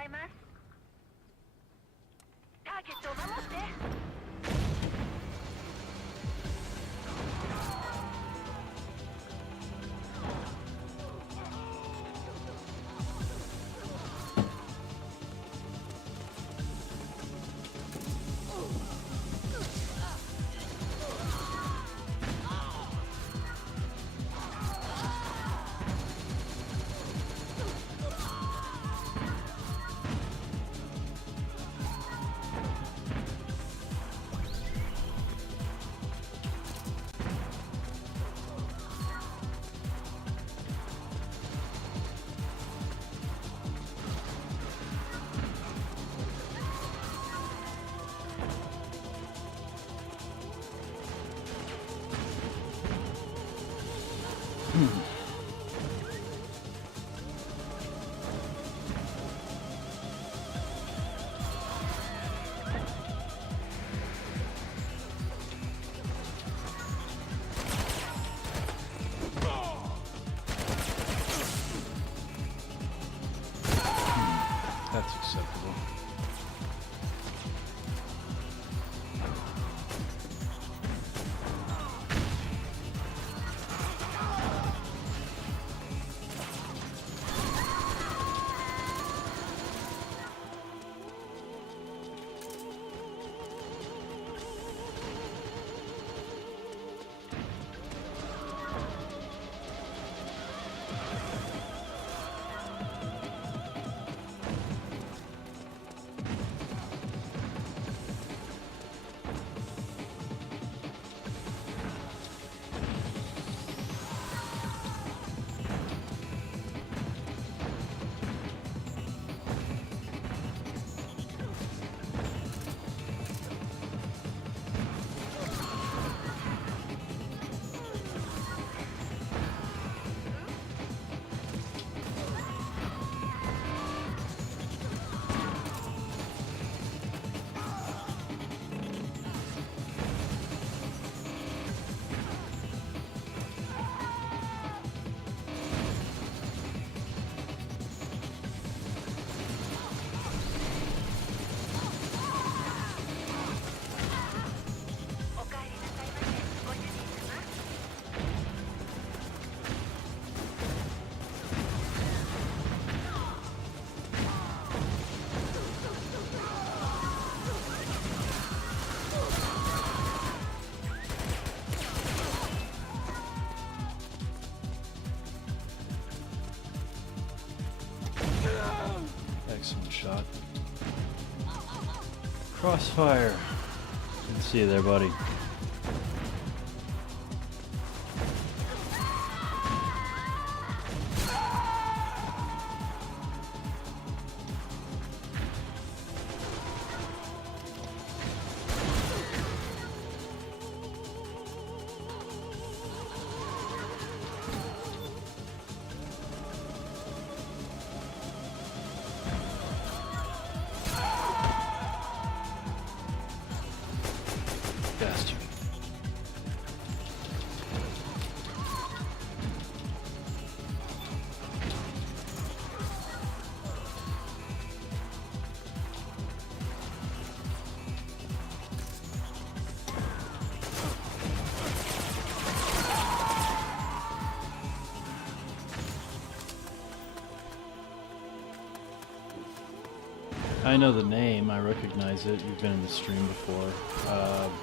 ざいます。ターゲットを守って。That's acceptable. Excellent shot. Crossfire. Good to see you there, buddy. Bastion. I know the name, I recognize it. You've been in the stream before.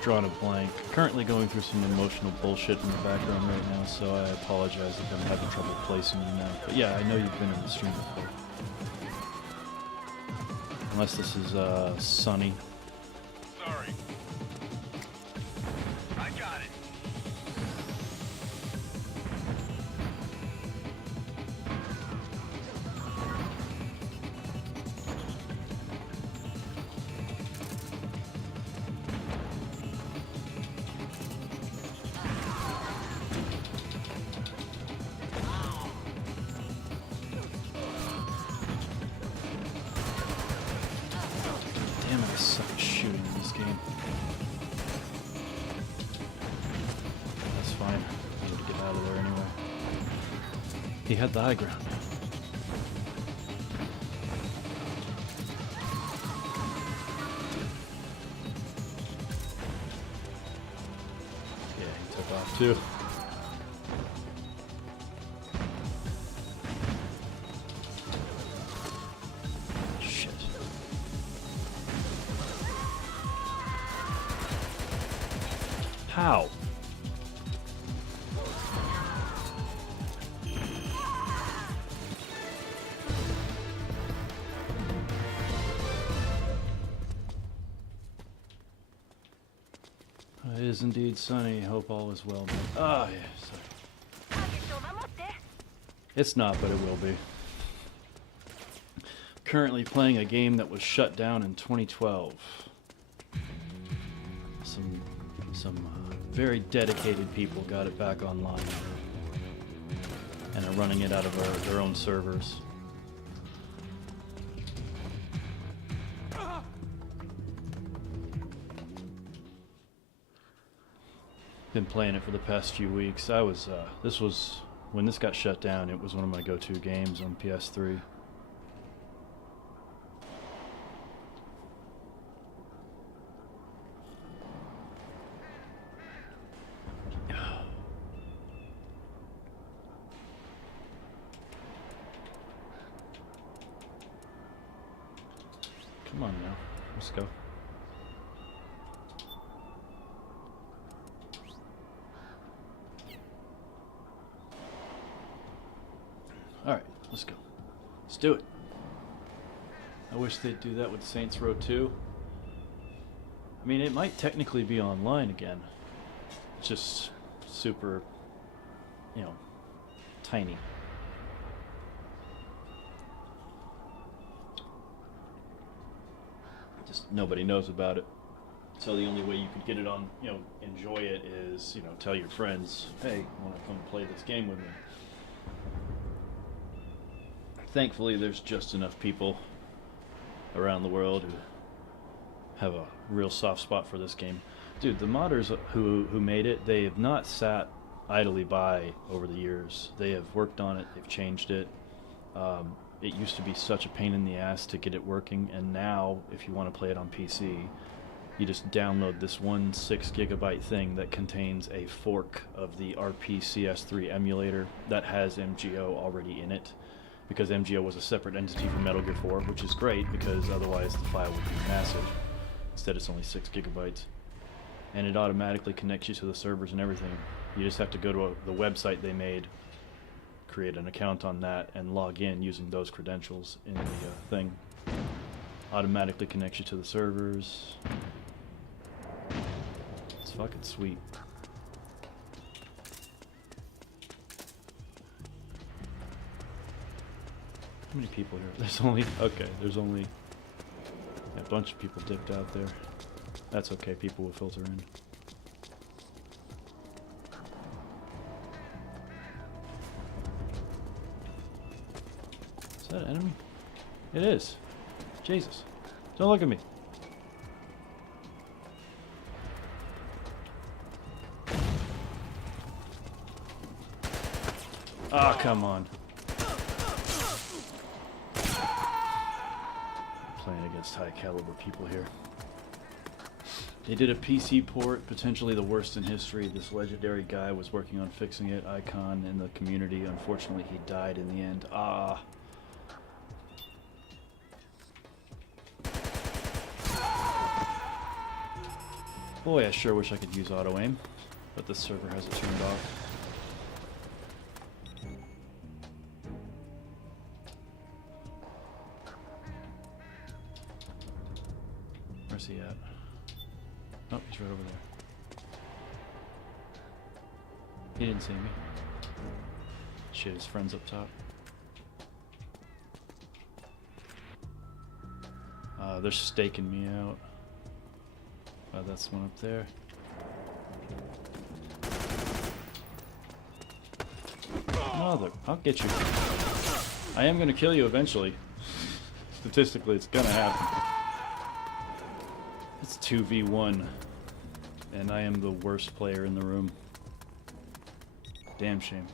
Drawn a blank. Currently going through some emotional bullshit in the background right now, so I apologize if I'm having trouble placing you now. But yeah, I know you've been in the stream before. Unless this is Sunny. Sorry. I got it. Damn it, I suck at shooting in this game. That's fine. I need to get out of there anyway. He had the high ground. too. Shit. How? It is indeed sunny. Hope all is well. Ah, yeah. Sorry. It's not, but it will be. Currently playing a game that was shut down in 2012. Some very dedicated people got it back online and are running it out of their own servers. Been playing it for the past few weeks. This was when this got shut down. It was one of my go-to games on PS3. Come on now, let's go. Alright, let's go. Let's do it. I wish they'd do that with Saints Row 2. I mean, it might technically be online again. It's just super, tiny. Just nobody knows about it. So the only way you could get it on, enjoy it is, tell your friends, hey, want to come play this game with me? Thankfully, there's just enough people around the world who have a real soft spot for this game. Dude, the modders who made it, they have not sat idly by over the years. They have worked on it, they've changed it. It used to be such a pain in the ass to get it working, and now, if you want to play it on PC, you just download this 6 gigabyte thing that contains a fork of the RPCS3 emulator that has MGO already in it, because MGO was a separate entity from Metal Gear 4, which is great because otherwise the file would be massive. Instead it's only 6 gigabytes. And it automatically connects you to the servers and everything. You just have to go to the website they made, create an account on that, and log in using those credentials in the thing. Automatically connects you to the servers. It's fucking sweet. How many people here? There's only a bunch of people dipped out there. That's okay, people will filter in. Is that an enemy? It is. Jesus. Don't look at me. Ah, oh, come on. Playing against high caliber people here. They did a PC port, potentially the worst in history. This legendary guy was working on fixing it, Icon in the community. Unfortunately, he died in the end. Ah. Boy, I sure wish I could use auto aim, but this server has it turned off. Where's he at? Oh, he's right over there. He didn't see me. Shit, his friend's up top. They're staking me out. That's one up there. Mother, I'll get you. I am gonna kill you eventually. Statistically, it's gonna happen. It's 2v1, and I am the worst player in the room. Damn shame.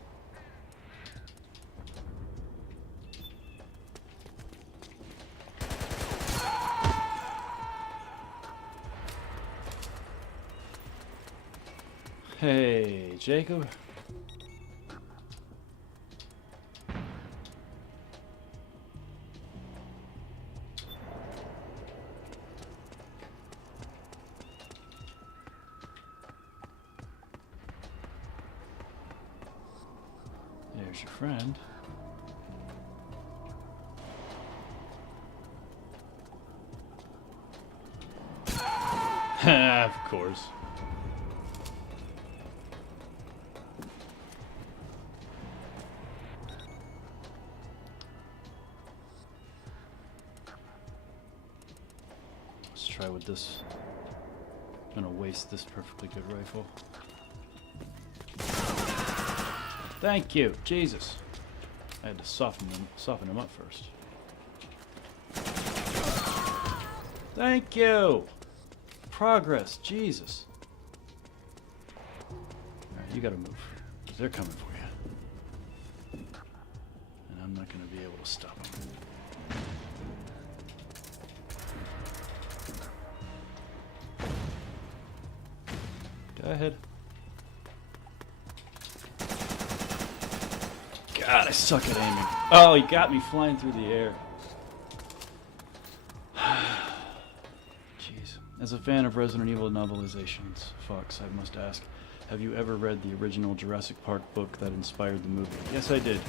Hey, Jacob. There's your friend. Of course. Let's try with this. I'm gonna waste this perfectly good rifle. Thank you, Jesus. I had to soften him up first. Thank you. Progress, Jesus. Alright, you gotta move. 'Cause they're coming for you. And I'm not gonna be able to stop them. Go ahead. God, I suck at aiming. Oh, he got me flying through the air. Jeez. As a fan of Resident Evil novelizations, Fox, I must ask, have you ever read the original Jurassic Park book that inspired the movie? Yes, I did.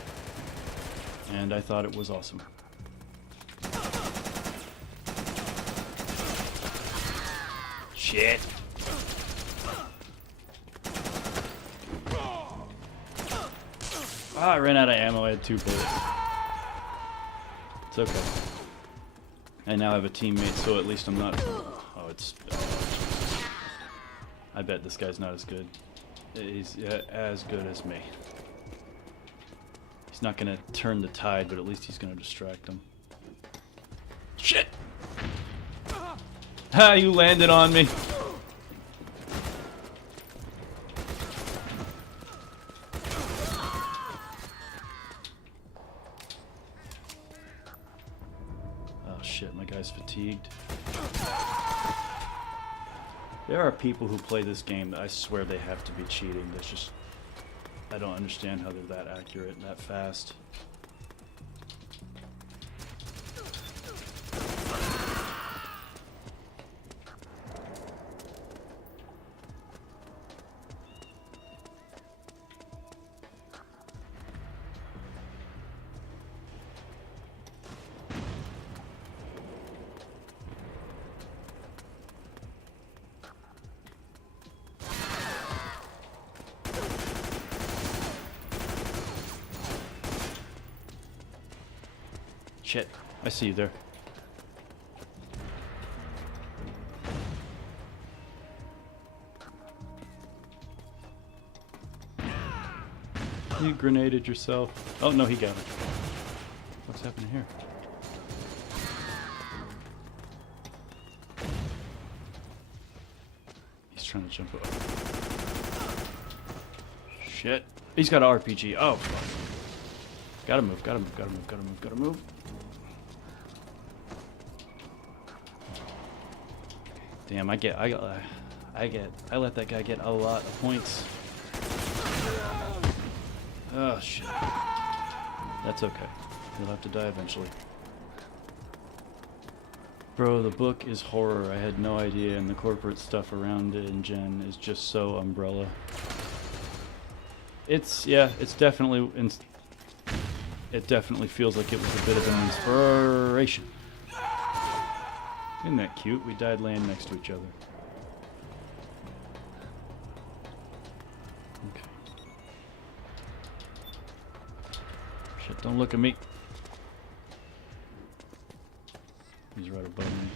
And I thought it was awesome. Shit. Ah, I ran out of ammo. I had 2 bullets. It's okay. I now have a teammate, so at least I'm not... Oh, it's... I bet this guy's not as good. He's as good as me. He's not gonna turn the tide, but at least he's gonna distract him. Shit! Ha! You landed on me! Shit, my guy's fatigued. There are people who play this game that I swear they have to be cheating. That's just... I don't understand how they're that accurate and that fast. Shit, I see you there. You grenaded yourself. Oh no, he got it. What's happening here? He's trying to jump up. Shit. He's got an RPG. Oh, fuck. Gotta move, gotta move, gotta move, gotta move, gotta move. Damn, I let that guy get a lot of points. Oh shit. That's okay. He'll have to die eventually. Bro, the book is horror. I had no idea, and the corporate stuff around it in Gen is just so umbrella. It's definitely it definitely feels like it was a bit of an inspiration. Isn't that cute? We died laying next to each other. Okay. Shit, don't look at me. He's right above me.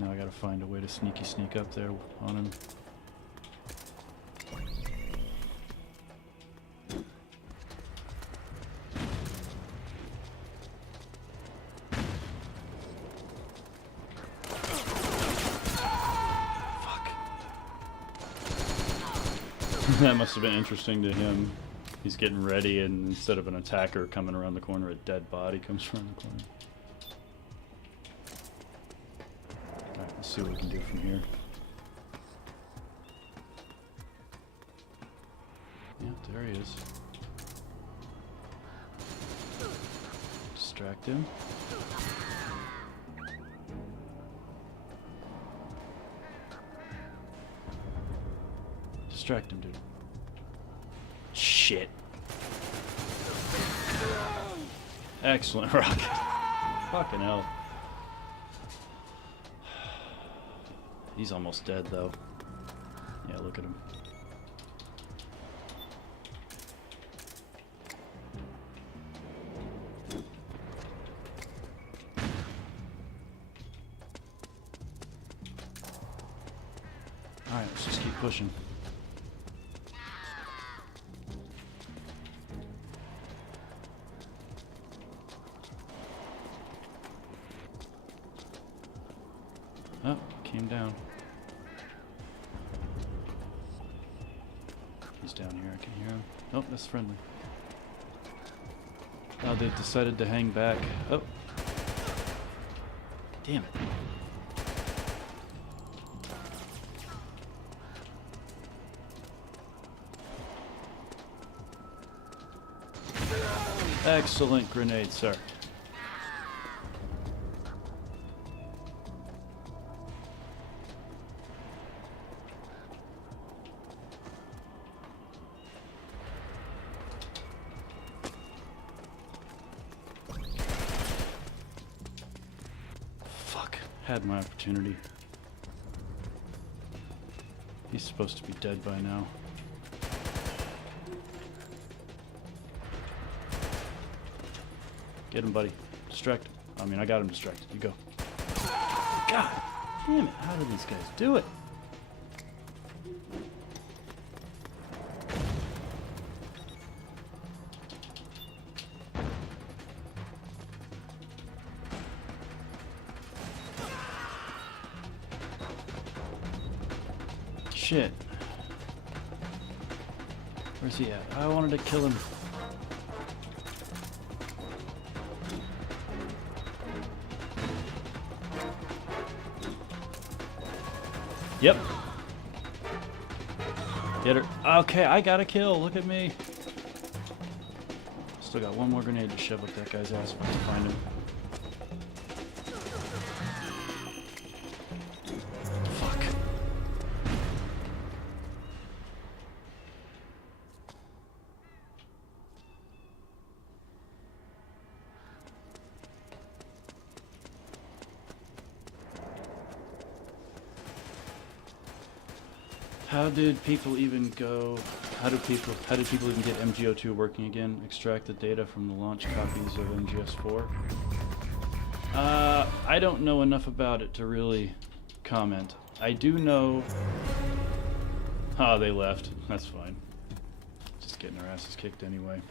Now I gotta find a way to sneak up there on him. That must have been interesting to him. He's getting ready, and instead of an attacker coming around the corner, a dead body comes around the corner. Alright, let's see what we can do from here. Yeah, there he is. Distract him. Distract him, dude. Shit. Excellent rocket. Fucking hell. He's almost dead, though. Yeah, look at him. Alright, let's just keep pushing. Oh, came down. He's down here, I can hear him. Oh, that's friendly. Oh, they've decided to hang back. Oh. Damn it. Excellent grenade, sir. Fuck. Had my opportunity. He's supposed to be dead by now. Get him, buddy. Distract him. I mean, I got him distracted. You go. God damn it. How do these guys do it? Shit. Where's he at? I wanted to kill him. Yep. Get her. Okay, I got a kill. Look at me. Still got one more grenade to shove up that guy's ass if I can find him. Fuck. How did people even go? How did people even get MGO2 working again? Extract the data from the launch copies of MGS4. I don't know enough about it to really comment. I do know. Ah, they left. That's fine. Just getting our asses kicked anyway.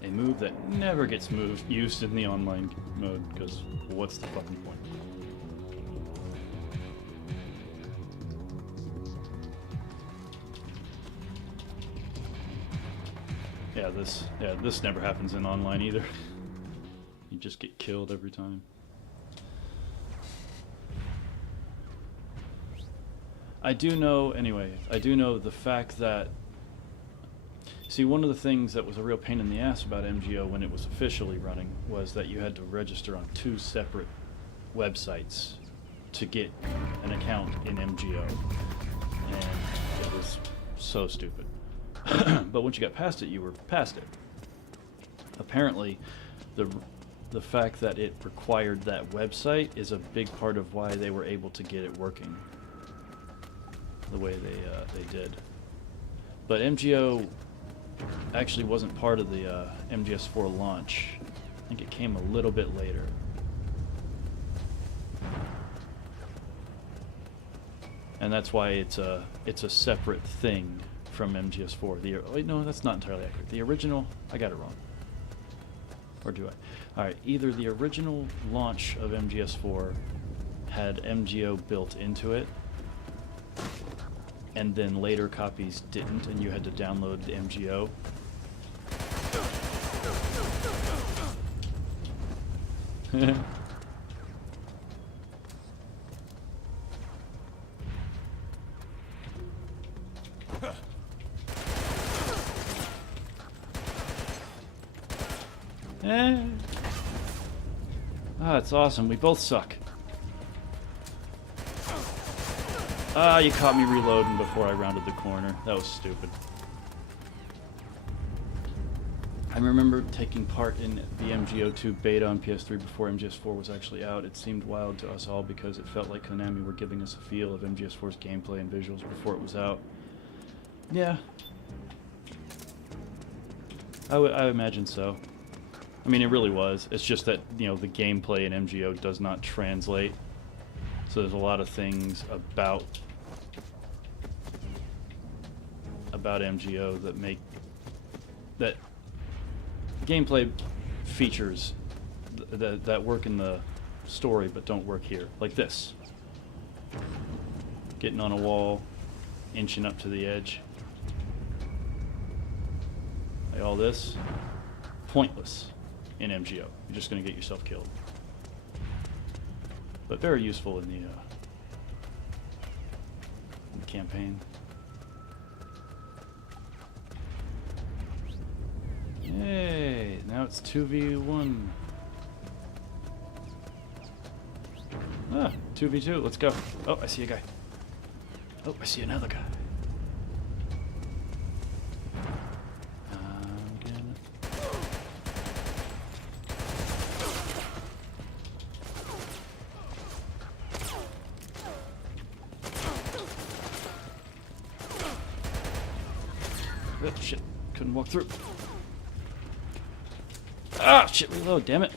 A move that never gets used in the online mode, because what's the fucking point? Yeah, this never happens in online either. You just get killed every time. I do know the fact that, see, one of the things that was a real pain in the ass about MGO when it was officially running was that you had to register on 2 separate websites to get an account in MGO, and it was so stupid. But once you got past it, you were past it. Apparently, the fact that it required that website is a big part of why they were able to get it working the way they did. But MGO actually wasn't part of the MGS4 launch. I think it came a little bit later. And that's why it's a separate thing from MGS4. Wait, no, that's not entirely accurate. The original, I got it wrong. Or do I? Alright, either the original launch of MGS4 had MGO built into it, and then later copies didn't, and you had to download the MGO. Ah, it's awesome. We both suck. Ah, you caught me reloading before I rounded the corner. That was stupid. I remember taking part in the MGO2 beta on PS3 before MGS4 was actually out. It seemed wild to us all because it felt like Konami were giving us a feel of MGS4's gameplay and visuals before it was out. Yeah. I imagine so. I mean, it really was. It's just that, you know, the gameplay in MGO does not translate. So there's a lot of things about MGO that make that gameplay features that work in the story but don't work here. Like this. Getting on a wall, inching up to the edge. Like all this. Pointless in MGO. You're just going to get yourself killed. But very useful in the campaign. Yay! Now it's 2v1. Ah, 2v2. Let's go. Oh, I see a guy. Oh, I see another guy. Oh, shit. Couldn't walk through. Ah, shit, reload, damn it.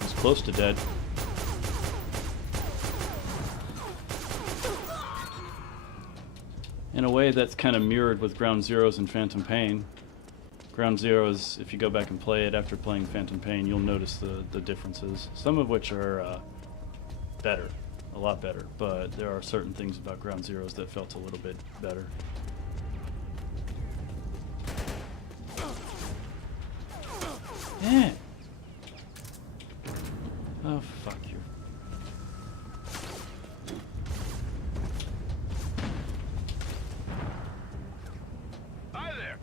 I was close to dead. In a way, that's kind of mirrored with Ground Zeroes and Phantom Pain. Ground Zeroes, if you go back and play it after playing Phantom Pain, you'll notice the differences. Some of which are better. A lot better, but there are certain things about Ground Zeroes that felt a little bit better. Yeah. Oh, fuck you. Hi there.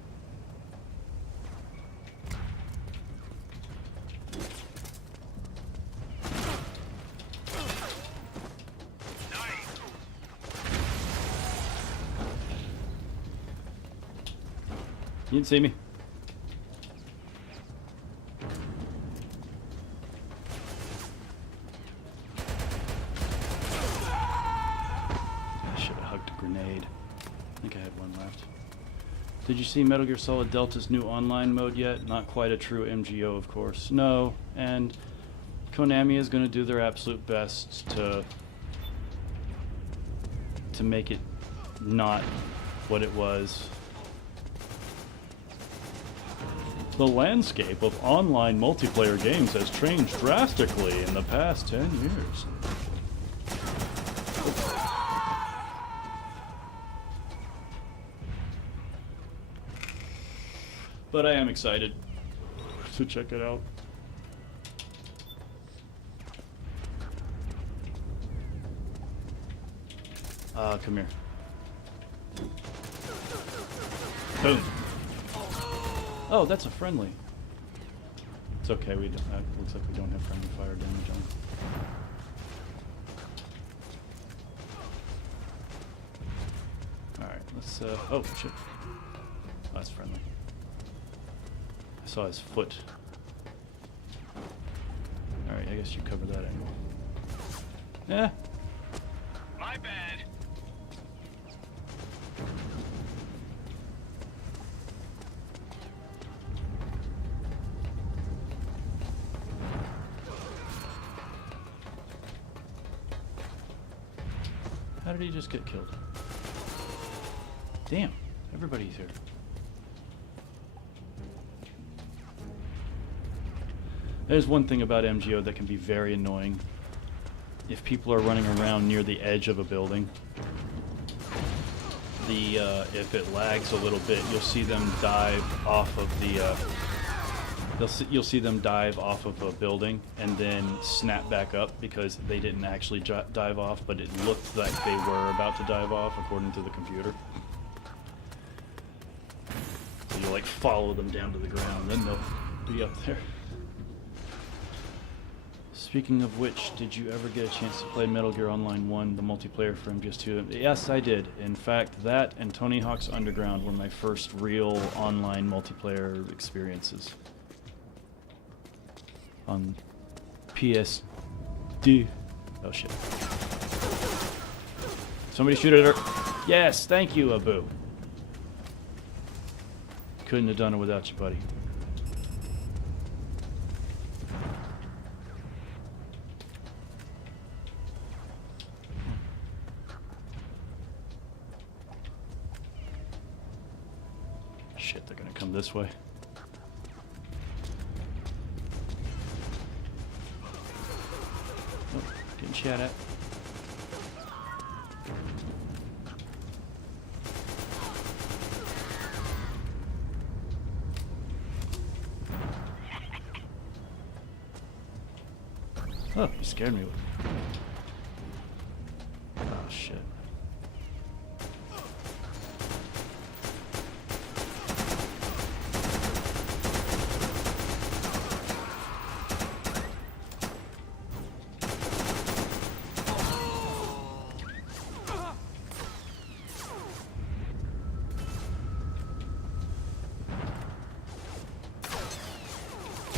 You didn't see me. I should have hugged a grenade. I think I had one left. Did you see Metal Gear Solid Delta's new online mode yet? Not quite a true MGO, of course. No, and Konami is going to do their absolute best to make it not what it was. The landscape of online multiplayer games has changed drastically in the past 10 years. But I am excited to check it out. Come here. Boom. Oh, that's a friendly. It's okay, we don't have, looks like we don't have friendly fire damage on. Alright, let's, oh, shit. Oh, that's friendly. I saw his foot. Alright, I guess you cover that angle. Yeah. My bad. How did he just get killed? Damn, everybody's here. There's one thing about MGO that can be very annoying. if people are running around near the edge of a building, if it lags a little bit, you'll see them dive off of you'll see them dive off of a building and then snap back up because they didn't actually dive off, but it looked like they were about to dive off according to the computer. So you'll like follow them down to the ground, then they'll be up there. Speaking of which, did you ever get a chance to play Metal Gear Online 1, the multiplayer for MGS2? Yes, I did. In fact, that and Tony Hawk's Underground were my first real online multiplayer experiences. On PSD. Oh shit. Somebody shoot at her. Yes, thank you, Abu. Couldn't have done it without you, buddy. Shit, they're gonna come this way. Oh, getting shot at. Oh, you scared me. Oh, shit.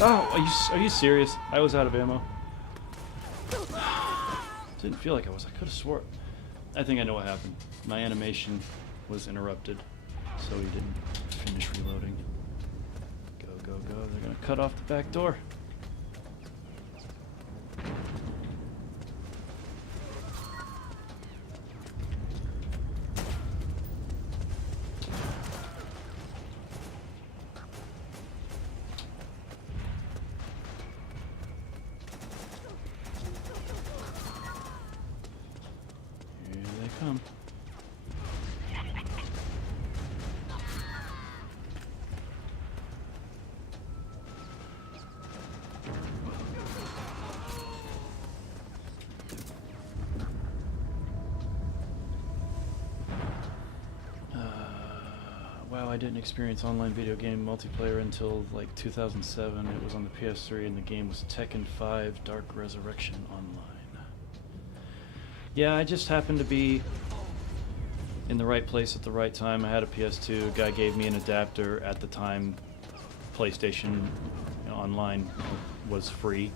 Oh, are you serious? I was out of ammo. Didn't feel like I was. I could have swore. I think I know what happened. My animation was interrupted, so he didn't finish reloading. Go, go, go. They're gonna cut off the back door. Come. Wow, I didn't experience online video game multiplayer until like 2007. It was on the PS3 and the game was Tekken 5 Dark Resurrection Online. Yeah, I just happened to be in the right place at the right time. I had a PS2. A guy gave me an adapter at the time. PlayStation Online was free.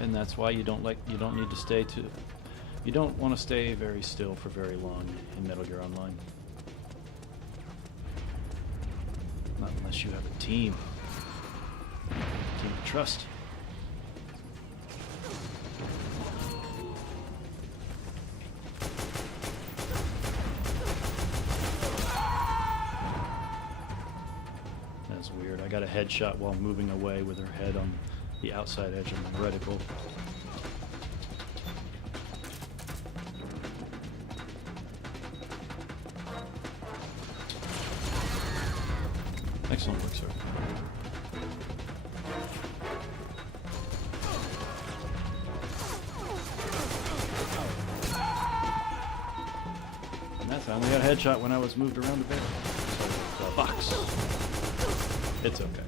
And that's why you don't need to stay too. You don't want to stay very still for very long in Metal Gear Online. Not unless you have a team. Team of trust. That's weird. I got a headshot while moving away with her head on the outside edge of my reticle. Excellent work, sir. And that time we got a headshot when I was moved around a bit. So, box. It's okay.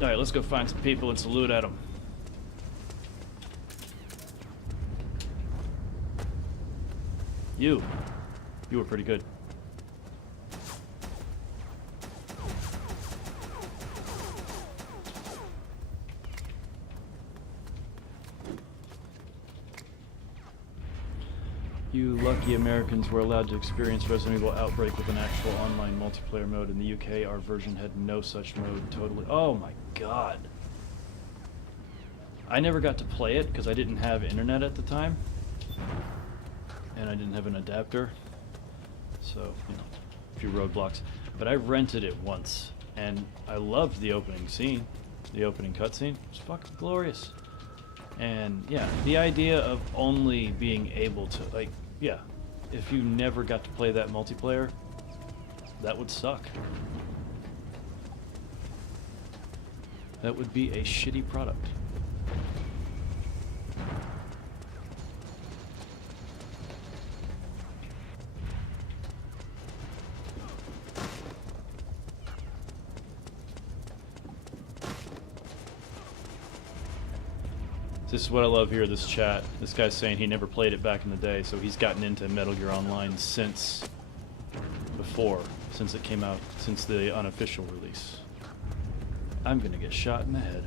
Alright, let's go find some people and salute at them. You were pretty good. You lucky Americans were allowed to experience Resident Evil Outbreak with an actual online multiplayer mode. In the UK, our version had no such mode. Totally. Oh my god. I never got to play it because I didn't have internet at the time. and I didn't have an adapter, so you know, a few roadblocks. But I rented it once, and I loved the opening scene, the opening cutscene. It was fucking glorious. And yeah, the idea of only being able to, like, yeah, if you never got to play that multiplayer, that would suck. That would be a shitty product. This is what I love here, this chat. This guy's saying he never played it back in the day, so he's gotten into Metal Gear Online since it came out, since the unofficial release. I'm gonna get shot in the head.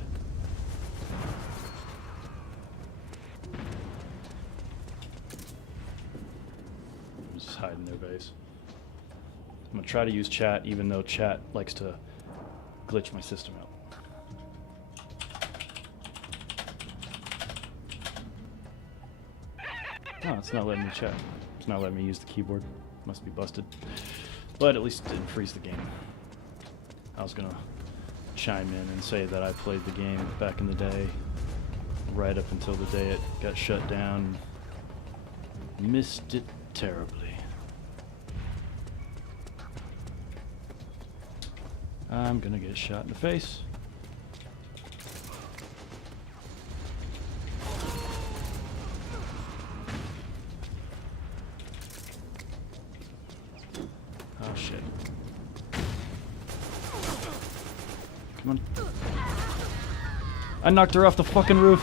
I'm just hiding their base. I'm gonna try to use chat, even though chat likes to glitch my system out. Oh, it's not letting me chat. It's not letting me use the keyboard. Must be busted. But at least it didn't freeze the game. I was gonna chime in and say that I played the game back in the day, right up until the day it got shut down. Missed it terribly. I'm gonna get shot in the face. Oh shit. Come on. I knocked her off the fucking roof.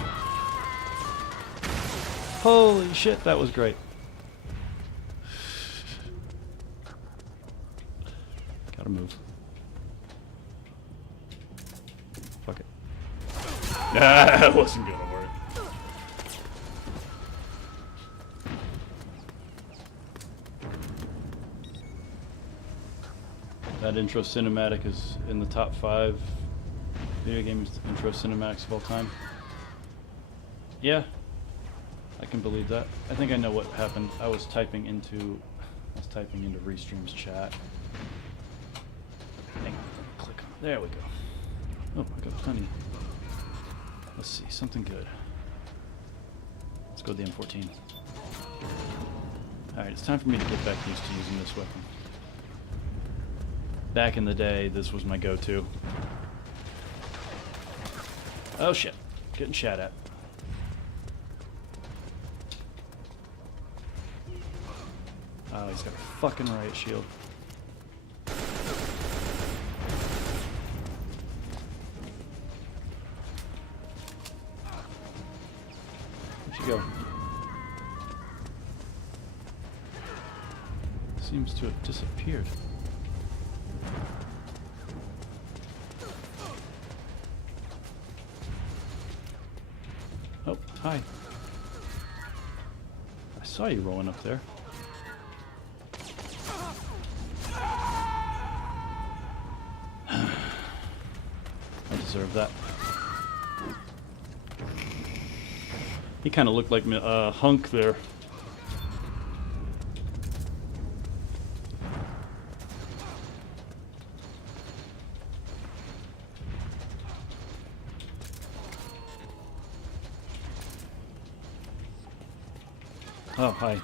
Holy shit, that was great. Gotta move. Fuck it. Ah, that wasn't gonna work. That intro cinematic is in the top 5 video game intro cinematics of all time. Yeah, I can believe that. I think I know what happened. I was typing into Restream's chat. Hang on, click on. There we go. Oh, I got plenty. Let's see, something good. Let's go with the M14. Alright, it's time for me to get back used to using this weapon. Back in the day, this was my go-to. Oh shit, getting shot at. Oh, he's got a fucking riot shield. Where'd she go? Seems to have disappeared. Oh, hi. I saw you rolling up there. I deserve that. He kind of looked like Hunk there. Oh, hi.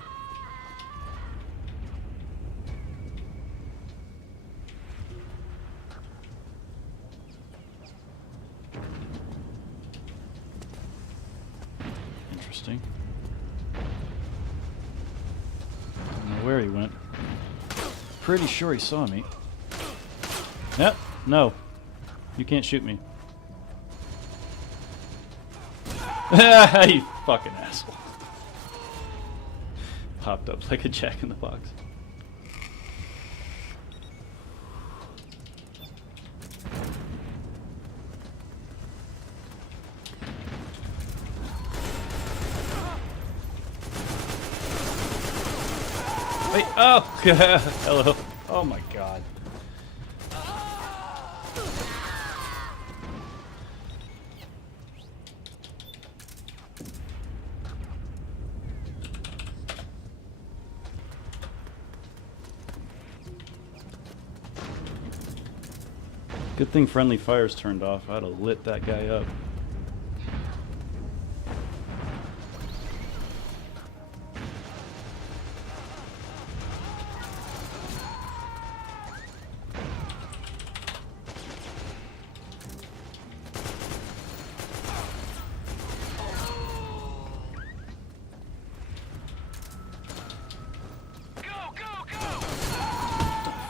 Interesting. Don't know where he went. Pretty sure he saw me. Yep. No. You can't shoot me. You fucking asshole. Popped up like a jack-in-the-box. Wait, oh! Hello. Oh my god. Good thing friendly fire's turned off. I'd have lit that guy up.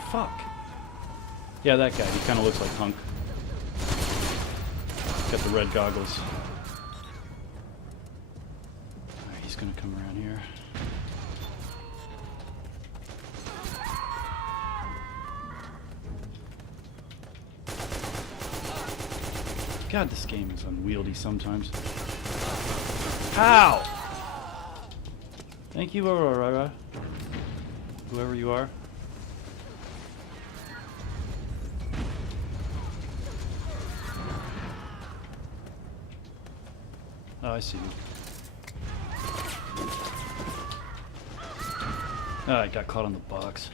Fuck. Yeah, that guy. He kind of looks like Hunk. Got the red goggles. Alright, he's gonna come around here. God, this game is unwieldy sometimes. Ow! Thank you, Aurora. Whoever you are. Oh, I see you. Oh, I got caught on the box.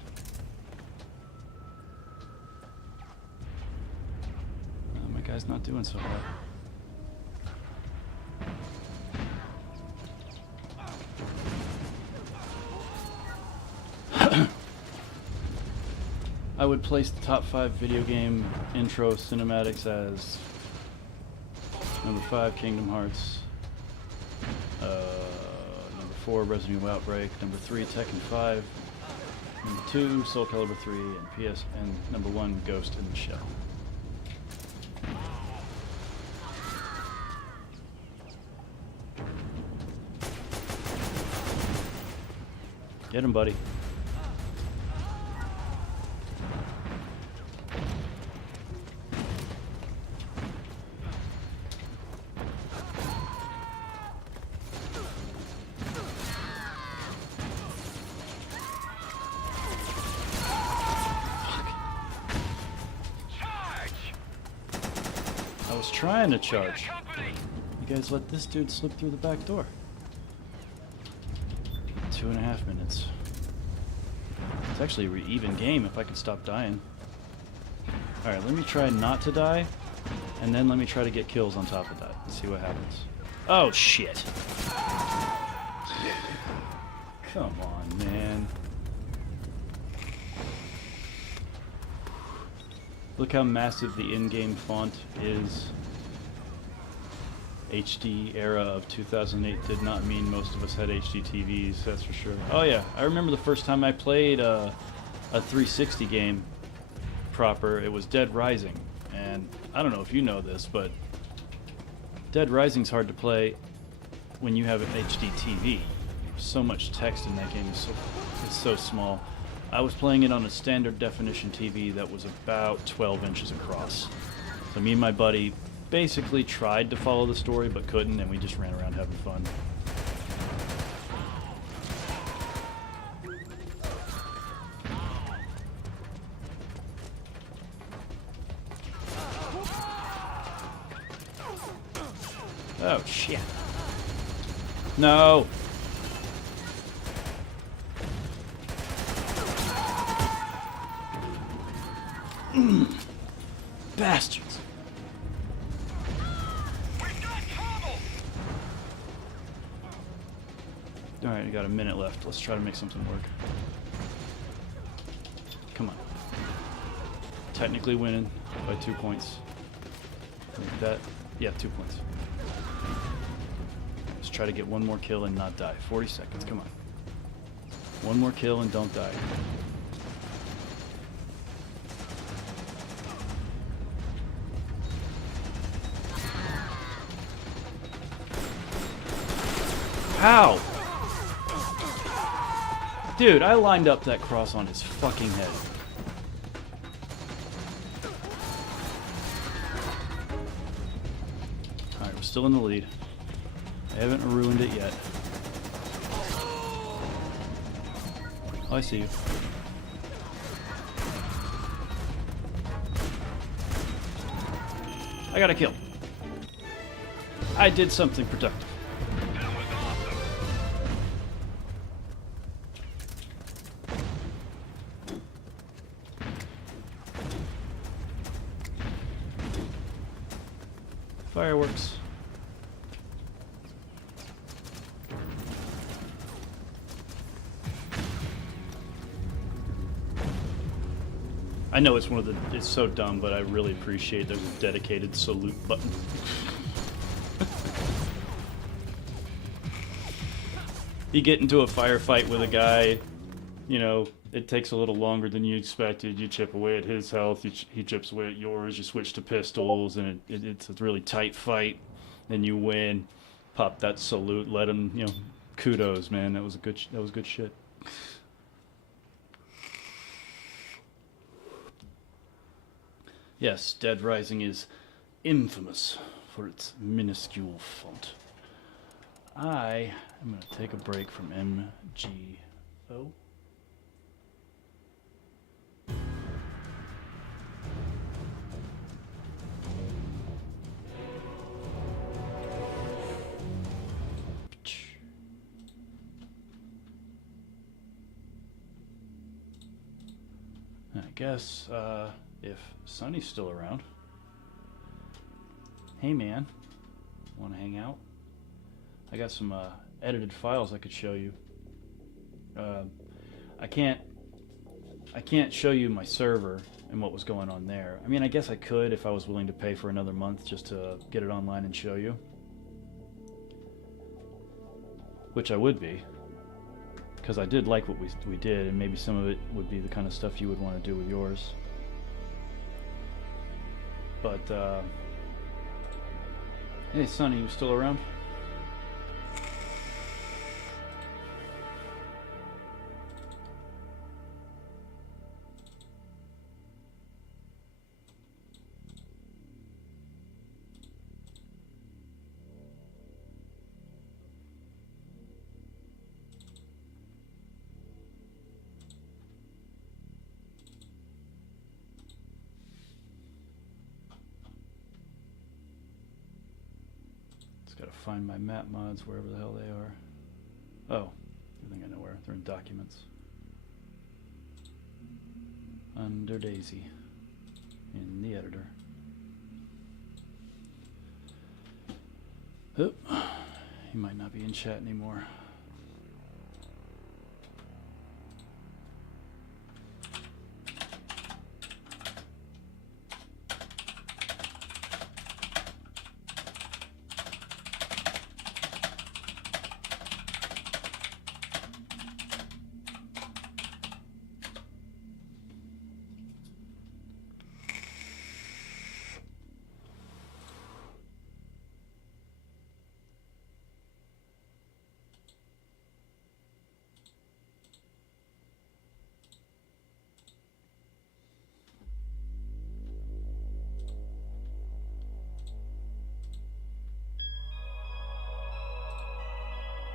My guy's not doing so hot. I would place the top 5 video game intro cinematics as number 5, Kingdom Hearts. Number 4, Resident Evil Outbreak. Number 3, Tekken 5. Number 2, Soul Calibur 3, and number 1, Ghost in the Shell. Get him, buddy. I was trying to charge. You guys let this dude slip through the back door. 2.5 minutes. It's actually an even game if I can stop dying. Alright, let me try not to die, and then let me try to get kills on top of that and see what happens. Oh, shit. Come on, man. Look how massive the in-game font is. HD era of 2008 did not mean most of us had HD TVs, that's for sure. Oh yeah, I remember the first time I played a 360 game proper. It was Dead Rising, and I don't know if you know this, but Dead Rising's hard to play when you have an HD TV. So much text in that game, it's so small. I was playing it on a standard definition TV that was about 12 inches across. So me and my buddy basically tried to follow the story but couldn't, and we just ran around having fun. Oh shit. No. Bastards. Alright, I got a minute left. Let's try to make something work. Come on. Technically winning by 2 points. Like that. Yeah, 2 points. Let's try to get one more kill and not die. 40 seconds, come on. One more kill and don't die. How? Dude, I lined up that cross on his fucking head. Alright, we're still in the lead. I haven't ruined it yet. Oh, I see you. I got a kill. I did something productive. Fireworks. I know it's it's so dumb, but I really appreciate there's a dedicated salute button. You get into a firefight with a guy, you know, it takes a little longer than you expected. You chip away at his health, he chips away at yours, you switch to pistols, and it's a really tight fight, and you win. Pop that salute, let him, you know, kudos, man. That was good shit. Yes, Dead Rising is infamous for its minuscule font. I am going to take a break from MGO. I guess, if Sonny's still around. Hey man, wanna hang out? I got some edited files I could show you. I can't show you my server and what was going on there. I mean, I guess I could if I was willing to pay for another month just to get it online and show you. Which I would be. Because I did like what we did, and maybe some of it would be the kind of stuff you would want to do with yours. But, hey, Sonny, you still around? Gotta find my map mods wherever the hell they are. Oh, I think I know where. They're in documents. Under Daisy. In the editor. Oh, he might not be in chat anymore.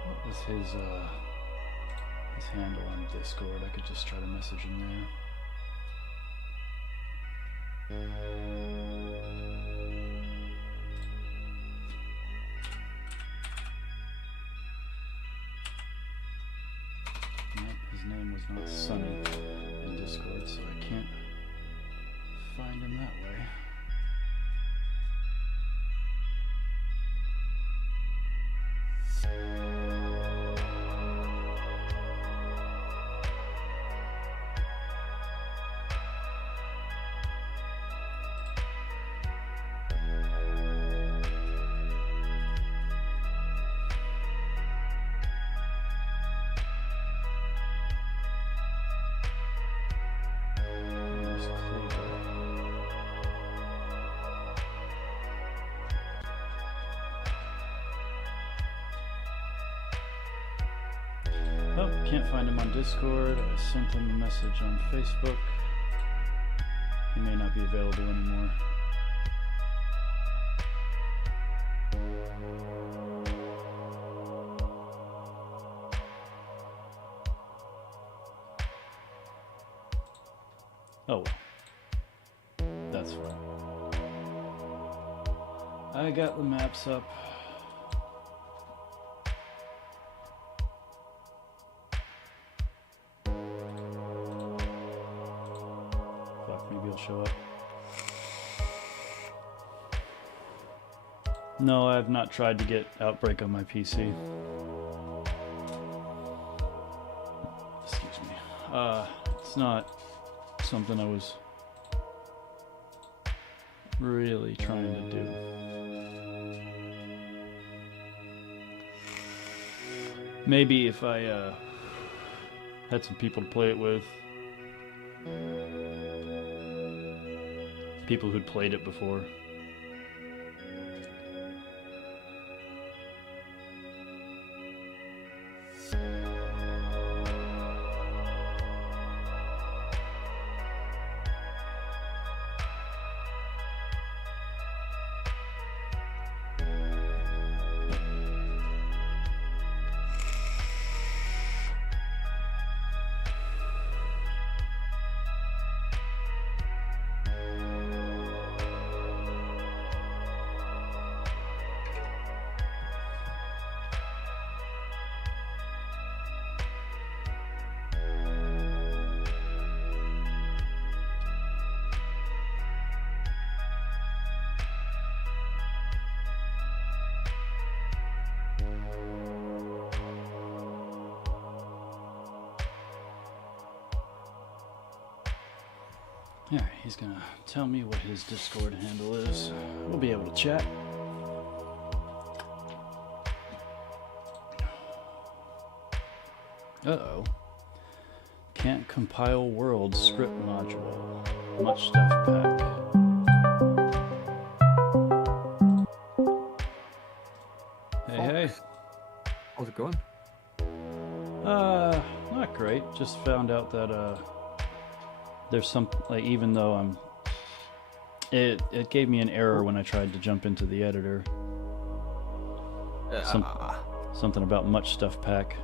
What was his handle on Discord? I could just try to message him there. Nope, his name was not Sonny in Discord, so I can't find him that way. Oh, can't find him on Discord. I sent him a message on Facebook. He may not be available anymore. Oh, that's fine. I got the maps up. Maybe he'll show up. No, I have not tried to get Outbreak on my PC. Excuse me. It's not something I was really trying to do. Maybe if I had some people to play it with. People who'd played it before. Yeah, he's gonna tell me what his Discord handle is. We'll be able to chat. Uh-oh. Can't compile world script module. Much stuff pack. Hey. How's it going? Not great. Just found out that there's some, like, even though it gave me an error when I tried to jump into the editor. Something about much stuff pack.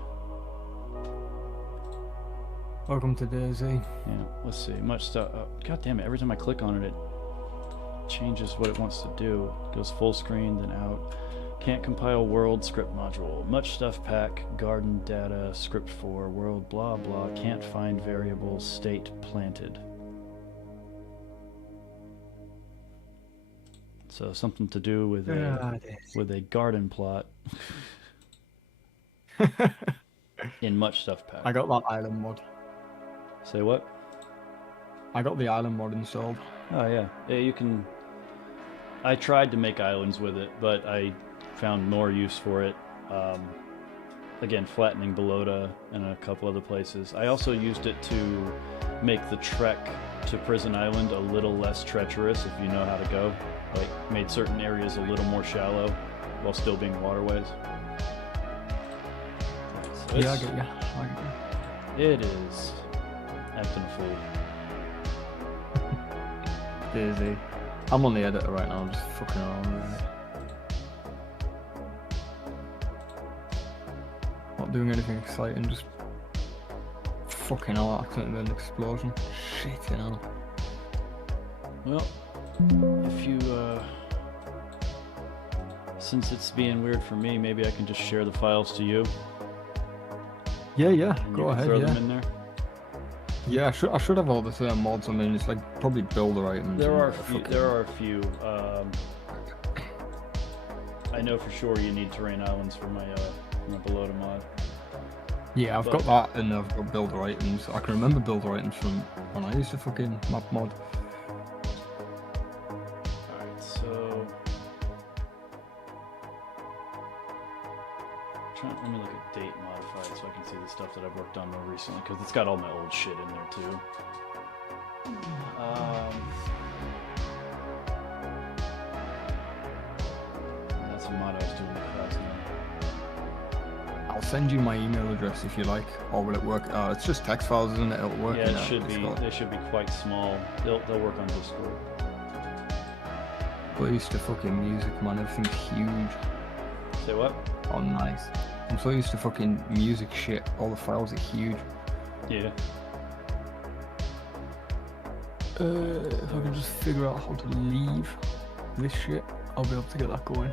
Welcome to DayZ. Yeah, let's see. Much stuff. God damn it! Every time I click on it, it changes what it wants to do. It goes full screen, then out. Can't compile world script module. Much stuff pack. Garden data. Script for world. Blah blah. Can't find variable. State planted. So something to do with a garden plot. In much stuff pack. I got that island mod. Say what? I got the island mod installed. Oh yeah. Yeah, you can. I tried to make islands with it, but I found more use for it. Again, flattening Belota and a couple other places. I also used it to make the trek to Prison Island a little less treacherous if you know how to go. Like, made certain areas a little more shallow while still being waterways. So Yeah, I get you. it is acting a fool. DayZ. I'm on the editor right now, I'm just fucking around with it. Not doing anything exciting, just fucking hell, accidentally an explosion. Shit, you know. Well, if you, since it's being weird for me, maybe I can just share the files to you. Yeah, And go you can ahead, throw yeah. them in there. Yeah, I should have all the mods. I mean, it's like probably builder items. There and are fucking- there are a few. I know for sure you need terrain islands for my Belota mod. Yeah, I've got that, and I've got builder items. I can remember builder items from when I used to fucking map mod. Alright, so let me look at date modified so I can see the stuff that I've worked on more recently, because it's got all my old shit in there too. That's a mod I was doing in the past now. I'll send you my email address if you like, or will it work? It's just text files, isn't it? It'll work. Yeah, in, it should be. Discord. They should be quite small. They'll work on Discord. So used to fucking music, man. Everything's huge. Say what? Oh, nice. I'm so used to fucking music shit. All the files are huge. Yeah. If I can just figure out how to leave this shit, I'll be able to get that going.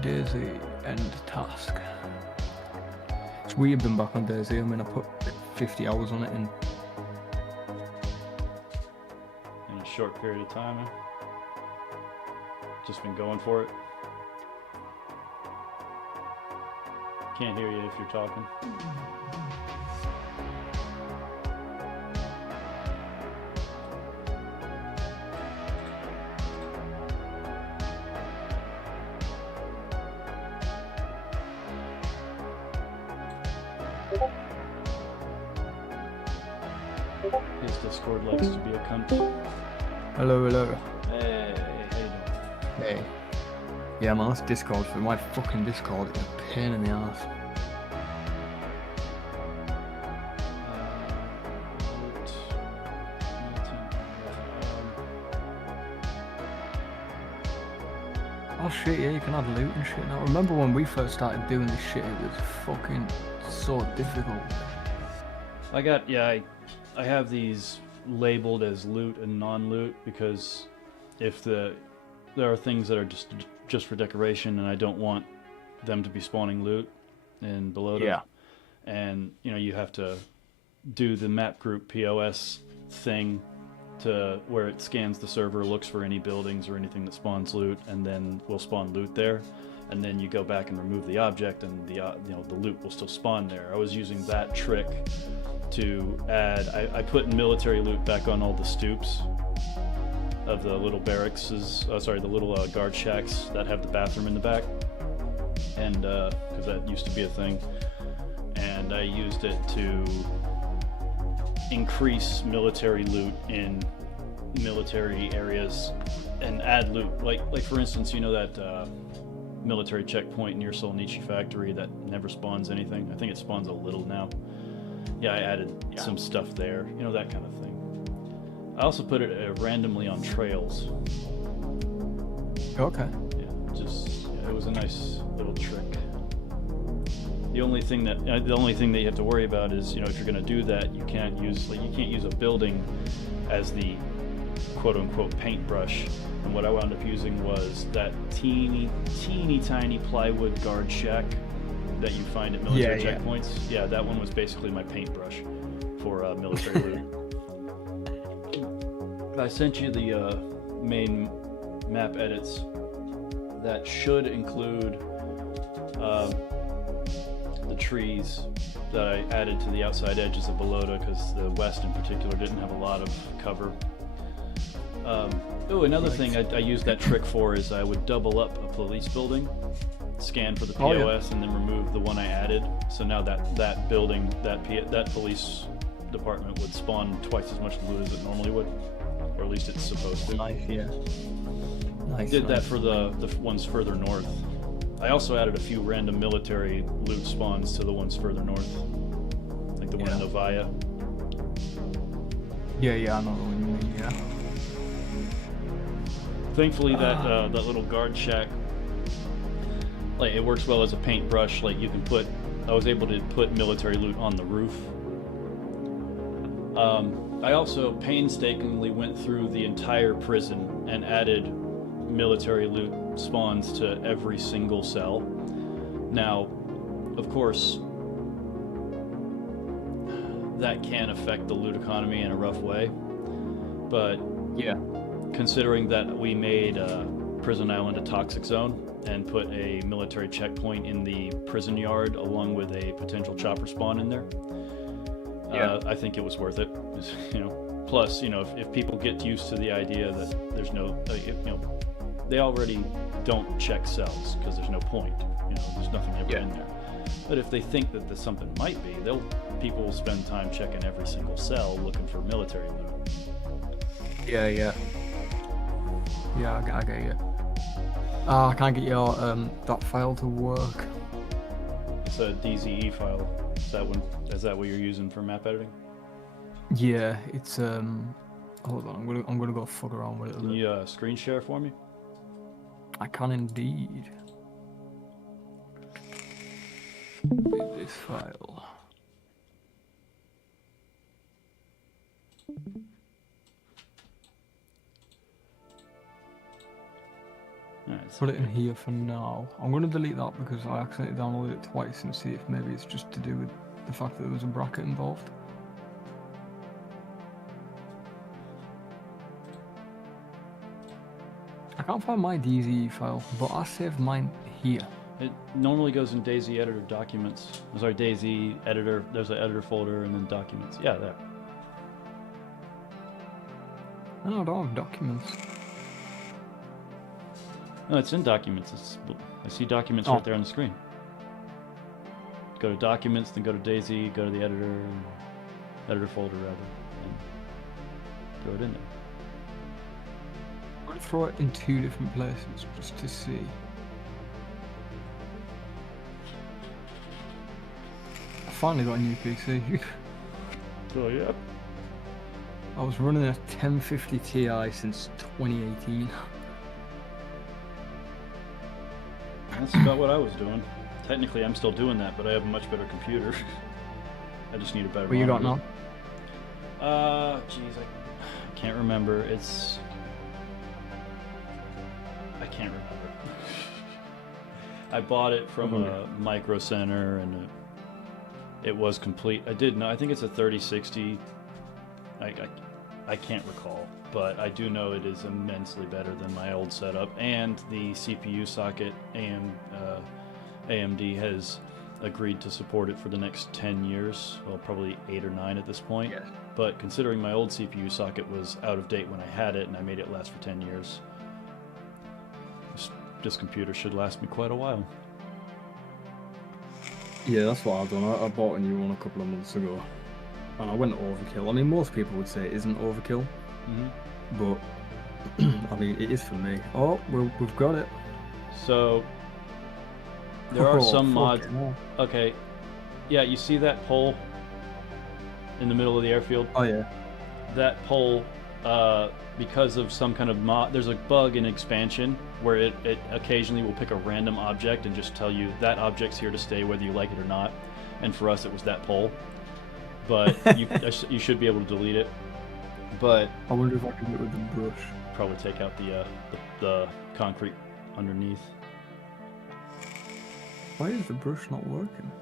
DayZ end task. It's weird being back on DayZ. I mean, I put 50 hours on it in In a short period of time. just been going for it. Can't hear you if you're talking. His Discord likes to be a cunt. Hello, hello. Hey, how you doing? Hey. Yeah, man, that's Discord. For my fucking Discord is a pain in the ass. Oh shit, yeah, you can add loot and shit now. Remember when we first started doing this shit, it was fucking so difficult. I have these labeled as loot and non-loot because if there are things that are just for decoration and I don't want them to be spawning loot in below them. Yeah. And you have to do the map group POS thing to where it scans the server, looks for any buildings or anything that spawns loot, and then will spawn loot there. And then you go back and remove the object, and the loot will still spawn there. I was using that trick to add. I put military loot back on all the stoops of the little barracks. The little guard shacks that have the bathroom in the back, and because that used to be a thing, and I used it to increase military loot in military areas and add loot. Like for instance, that military checkpoint near Solnichi factory that never spawns anything. I think it spawns a little now. Yeah, I added some stuff there. That kind of thing. I also put it randomly on trails. Okay. Yeah, it was a nice little trick. The only thing that you have to worry about is, if you're going to do that, you can't use a building as the quote-unquote paintbrush. And what I wound up using was that teeny tiny plywood guard shack that you find at military checkpoints. Yeah, that one was basically my paintbrush for military loot. I sent you the main map edits. That should include the trees that I added to the outside edges of Balota, because the west in particular didn't have a lot of cover. Another thing I used that trick for is I would double up a police building, scan for the POS, and then remove the one I added. So now that building, that police department would spawn twice as much loot as it normally would, or at least it's supposed to. Nice, yeah. Nice. Did that for the ones further north. I also added a few random military loot spawns to the ones further north, like the one in Novaya. Yeah, I know what you mean, yeah. Thankfully, that little guard shack, it works well as a paintbrush. I was able to put military loot on the roof. I also painstakingly went through the entire prison and added military loot spawns to every single cell. Now, of course, that can affect the loot economy in a rough way, but considering that we made Prison Island a toxic zone and put a military checkpoint in the prison yard along with a potential chopper spawn in there, I think it was worth it. Plus, if people get used to the idea that there's no, they already don't check cells because there's no point. There's nothing ever in there. But if they think that something might be, people will spend time checking every single cell looking for military loot. Yeah, I get it. I can't get your that file to work. It's a DZE file. Is that what you're using for map editing? Yeah, it's hold on, I'm gonna go fuck around with it. Can you screen share for me? I can indeed. This file. Put it in here for now. I'm going to delete that because I accidentally downloaded it twice and see if maybe it's just to do with the fact that there was a bracket involved. I can't find my DZ file, but I saved mine here. It normally goes in Daisy Editor Documents. Sorry, Daisy Editor. There's an editor folder and then Documents. Yeah, there. No, I don't have documents. No, it's in Documents. I see Documents right there on the screen. Go to Documents, then go to Daisy, go to the editor folder rather, and throw it in there. I'm going to throw it in 2 different places just to see. I finally got a new PC. Oh yeah. I was running a 1050 Ti since 2018. That's about what I was doing. Technically, I'm still doing that, but I have a much better computer. I just need a better What you got now? Jeez, I can't remember. I can't remember. I bought it from a Micro Center, and it was complete. I think it's a 3060. I can't recall, but I do know it is immensely better than my old setup, and the CPU socket AMD has agreed to support it for the next 10 years, well, probably 8 or 9 at this point. Yes. But considering my old CPU socket was out of date when I had it, and I made it last for 10 years, this computer should last me quite a while. Yeah, that's what I've done. I bought a new one a couple of months ago, and I went overkill. I mean, most people would say it isn't overkill, but I mean, it is for me. Oh, we've got it. So there are some mods. Hell. Okay, yeah, you see that pole in the middle of the airfield? Oh yeah. That pole, because of some kind of mod, there's a bug in expansion where it occasionally will pick a random object and just tell you that object's here to stay whether you like it or not. And for us, it was that pole. But you should be able to delete it. But I wonder if I can do it with the brush. Probably take out the concrete underneath. Why is the brush not working?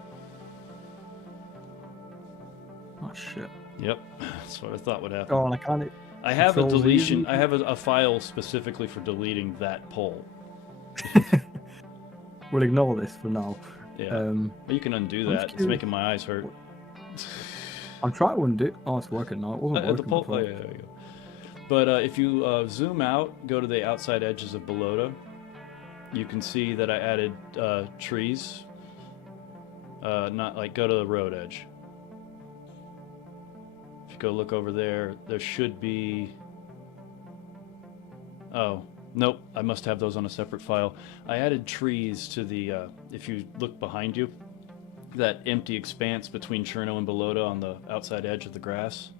Oh shit. Yep, that's what I thought would happen. Oh, and I can't. I have a Control deletion. Z. I have a file specifically for deleting that pole. We'll ignore this for now. Yeah, but you can undo that. It's making my eyes hurt. I'm trying to undo. Oh, it's working now. It wasn't working the pole. before. Oh, yeah, there you go. But if you zoom out, go to the outside edges of Balota, you can see that I added trees. Not like go to the road edge. If you go look over there, there should be. Oh, nope. I must have those on a separate file. I added trees to the. If you look behind you, that empty expanse between Cherno and Balota on the outside edge of the grass.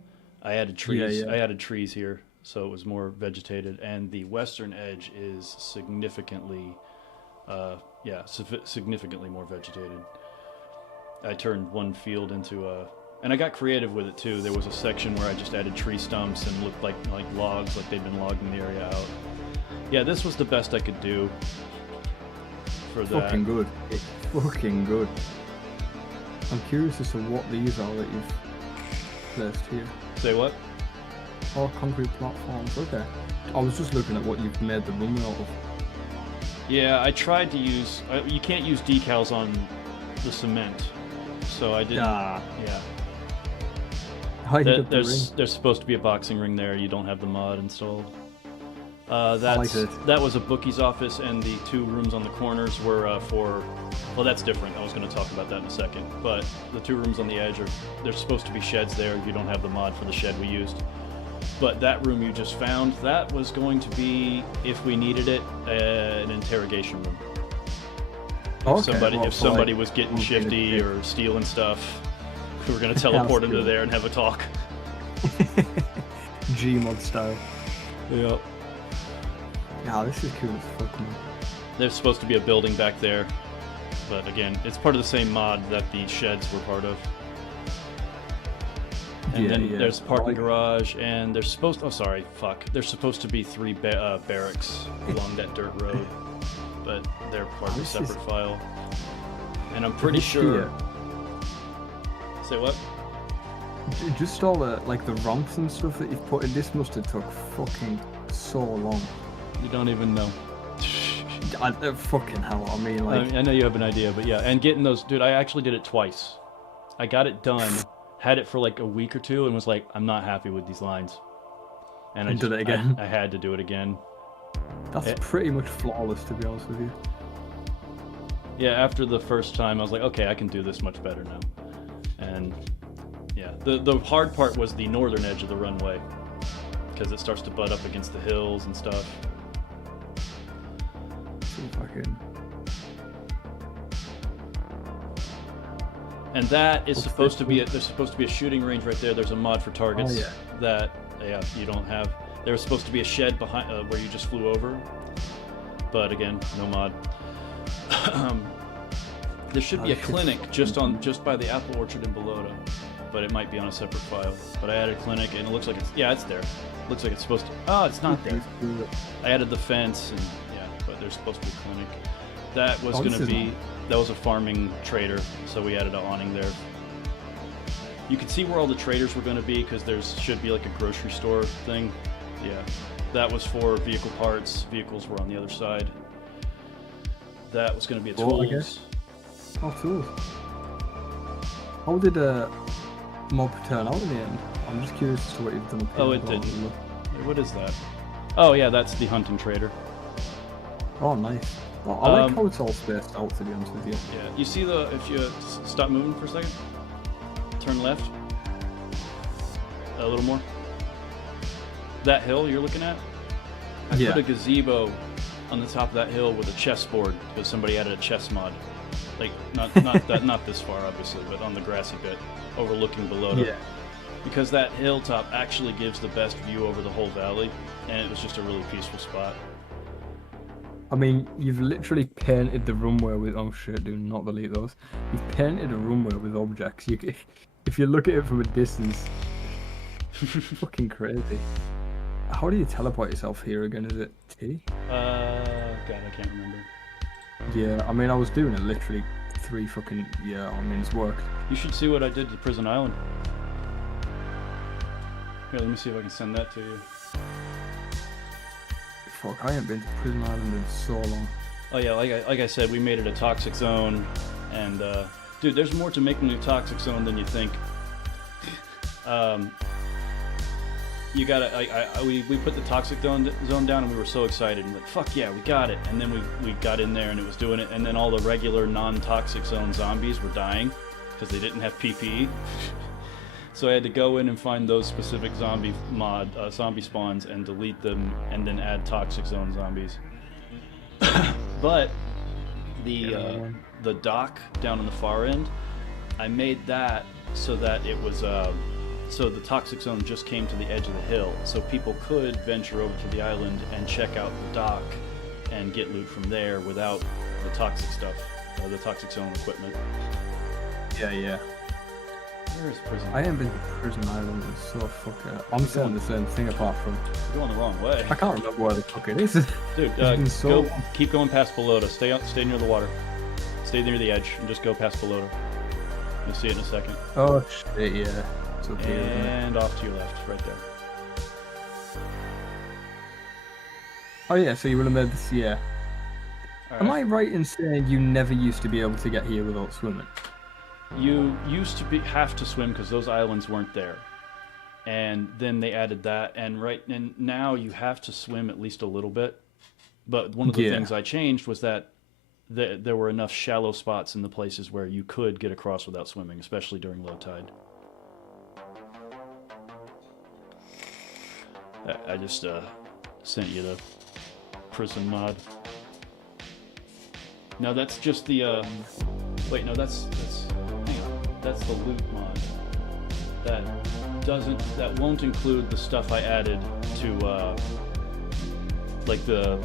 I added trees. Yeah. I added trees here, so it was more vegetated, and the western edge is significantly, significantly more vegetated. I turned one field into a, and I got creative with it too. There was a section where I just added tree stumps and looked like logs, like they'd been logging the area out. Yeah, this was the best I could do for that. Fucking good. It's fucking good. I'm curious as to what these are that you've placed here. Say what? Oh, concrete platforms. Okay. I was just looking at what you've made the runway out of. Yeah, I tried to use. You can't use decals on the cement, so I didn't. Yeah. How you got the ring? There's supposed to be a boxing ring there. You don't have the mod installed. That was a bookie's office, and the 2 rooms on the corners were for. Well, that's different. I was going to talk about that in a second. But the 2 rooms on the edge there's supposed to be sheds there. You don't have the mod for the shed we used. But that room you just found, that was going to be, if we needed it, an interrogation room. If somebody was getting shifty or stealing stuff, we were going to teleport into there and have a talk. Gmod style. Yep. Yeah, this is cool as fuck, man. There's supposed to be a building back there, but again, it's part of the same mod that the sheds were part of. And then there's a parking garage, and there's supposed. Oh, sorry, fuck. There's supposed to be 3 barracks along that dirt road, but they're part of a separate file. And I'm pretty sure. Say what? Just all the the ramps and stuff that you've put in. This must have took fucking so long. You don't even know. Fucking hell, I mean, like... I know you have an idea, but yeah. And getting those... Dude, I actually did it twice. I got it done, had it for like a week or two, and was like, I'm not happy with these lines. And I did it again. I had to do it again. That's pretty much flawless, to be honest with you. Yeah, after the first time, I was like, okay, I can do this much better now. And yeah, the hard part was the northern edge of the runway, because it starts to butt up against the hills and stuff. So fucking... And that is supposed to be there's supposed to be a shooting range right there. There's a mod for targets that you don't have. There was supposed to be a shed behind where you just flew over, but again, no mod. There should be a clinic just by the apple orchard in Balota, but it might be on a separate file. But I added clinic, and it looks like it's there. It looks like it's supposed to. Oh, it's not there. I added the fence, and but there's supposed to be a clinic. That was going to be. That was a farming trader, so we added an awning there. You can see where all the traders were going to be because there should be like a grocery store thing. Yeah, that was for vehicle parts. Vehicles were on the other side. That was going to be a tools. Oh, tools. How did mob turn out in the end? I'm just curious as to what you've done. Oh, it did. What is that? Oh yeah, that's the hunting trader. Oh, nice. Well, I like how it's all spaced out, to be honest with you. Yeah, you see if you stop moving for a second, turn left, a little more. That hill you're looking at, I put a gazebo on the top of that hill with a chessboard because somebody added a chess mod. Like not this far obviously, but on the grassy bit overlooking Balota. Yeah. Because that hilltop actually gives the best view over the whole valley, and it was just a really peaceful spot. I mean, you've literally painted the runway with... Oh shit, do not delete those. You've painted a runway with objects. If you look at it from a distance, fucking crazy. How do you teleport yourself here again? Is it T? God, I can't remember. Yeah, I mean, I was doing it literally 3 fucking... Yeah, I mean, it's worked. You should see what I did to Prison Island. Here, let me see if I can send that to you. Fuck, I haven't been to Prison Island in so long. Oh yeah, like I said, we made it a toxic zone, and dude, there's more to making a toxic zone than you think. You gotta, we put the toxic zone down, and we were so excited, and like, fuck yeah, we got it. And then we got in there, and it was doing it, and then all the regular non-toxic zone zombies were dying because they didn't have PPE. So I had to go in and find those specific zombie spawns and delete them, and then add toxic zone zombies. But the dock down on the far end, I made that so that it was so the toxic zone just came to the edge of the hill, so people could venture over to the island and check out the dock and get loot from there without the toxic stuff, the toxic zone equipment. Yeah. Where is Prison? I haven't been to Prison Island in so fucking... I'm saying the same thing apart from... You're going the wrong way. I can't remember where the fuck it is. Dude, keep going past Balota. Stay near the water. Stay near the edge and just go past Balota. You'll see it in a second. Oh shit, yeah. It's okay, and off to your left, right there. Oh yeah, so you would have made this, yeah. Right. Am I right in saying you never used to be able to get here without swimming? You used to have to swim because those islands weren't there, and then they added that, and now you have to swim at least a little bit. But one of the things I changed was that there were enough shallow spots in the places where you could get across without swimming, especially during low tide. I just sent you the prison mod. No, that's just the wait, no, that's hang on. That's the loot mod. That won't include the stuff I added to like the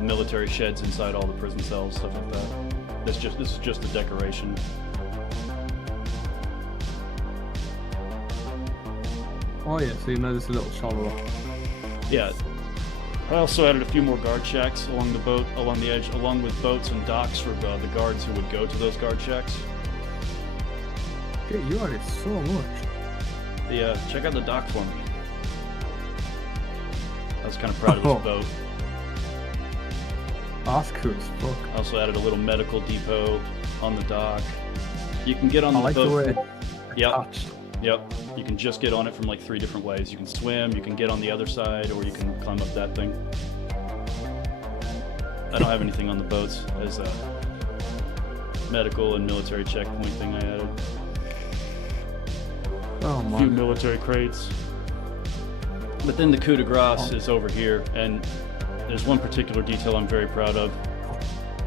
military sheds inside all the prison cells, stuff like that. This is just the decoration. Oh yeah, so you know there's a little shallow. Yeah. I also added a few more guard shacks along the edge, along with boats and docks for the guards who would go to those guard shacks. Yeah, you added so much. Check out the dock for me. I was kind of proud of this boat. That's cool as fuck. I also added a little medical depot on the dock. You can get on I the like boat. the way it's Yep. attached. Yep. You can just get on it from like 3 different ways. You can swim, you can get on the other side, or you can climb up that thing. I don't have anything on the boats as a medical and military checkpoint thing I added. Oh A few man. military crates. But then the coup de grace is over here, and there's one particular detail I'm very proud of,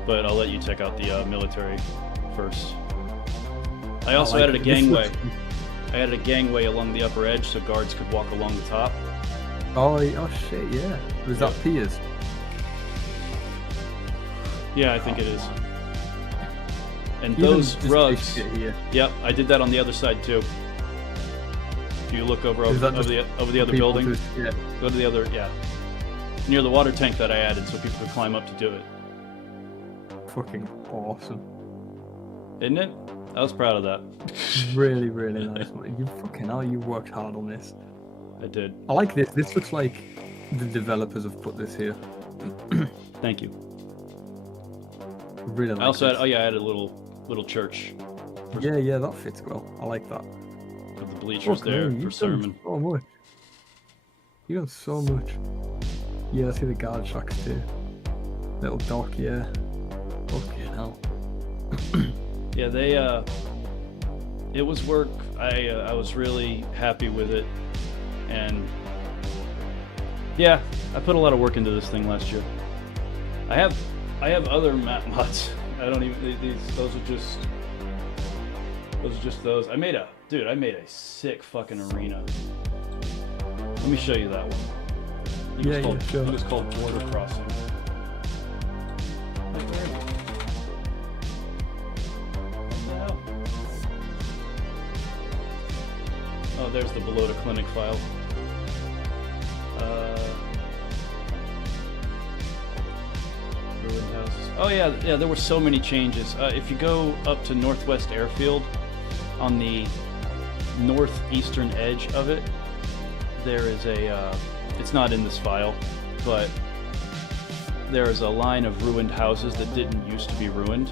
but I'll let you check out the military first. I also like added a it. This gangway. looks- I added a gangway along the upper edge so guards could walk along the top. Oh shit, yeah. Was that piers? Yeah, I think it is. And Even those just this rugs. shit here. Yep, I did that on the other side too. If you look over Is that over just the other People building, yeah. go to the other, yeah, near the water tank that I added so people could climb up to do it. Fucking awesome. Isn't it? I was proud of that. Really, really nice. Man. You fucking hell, you worked hard on this. I did. I like this. This looks like the developers have put this here. Thank you. Really like I also this. had, I added a little church Yeah, that fits well. I like that. with the bleachers Fuck there me, for you've sermon. done so much. You've done so much. Yeah, I see the guard tracks too. Little dock, yeah. Fucking hell. Yeah, they it was work. I was really happy with it, and yeah, I put a lot of work into this thing last year. I have other map mods. I don't even those are just those. I made a sick fucking arena. Let me show you that one. I think Yeah, it was sure. it was called Border Crossing. Oh, where is it? What the hell? Oh, there's the below the clinic file. Ruined houses. Oh yeah, there were so many changes. If you go up to Northwest Airfield, on the northeastern edge of it, there is a, it's not in this file, but there is a line of ruined houses that didn't used to be ruined,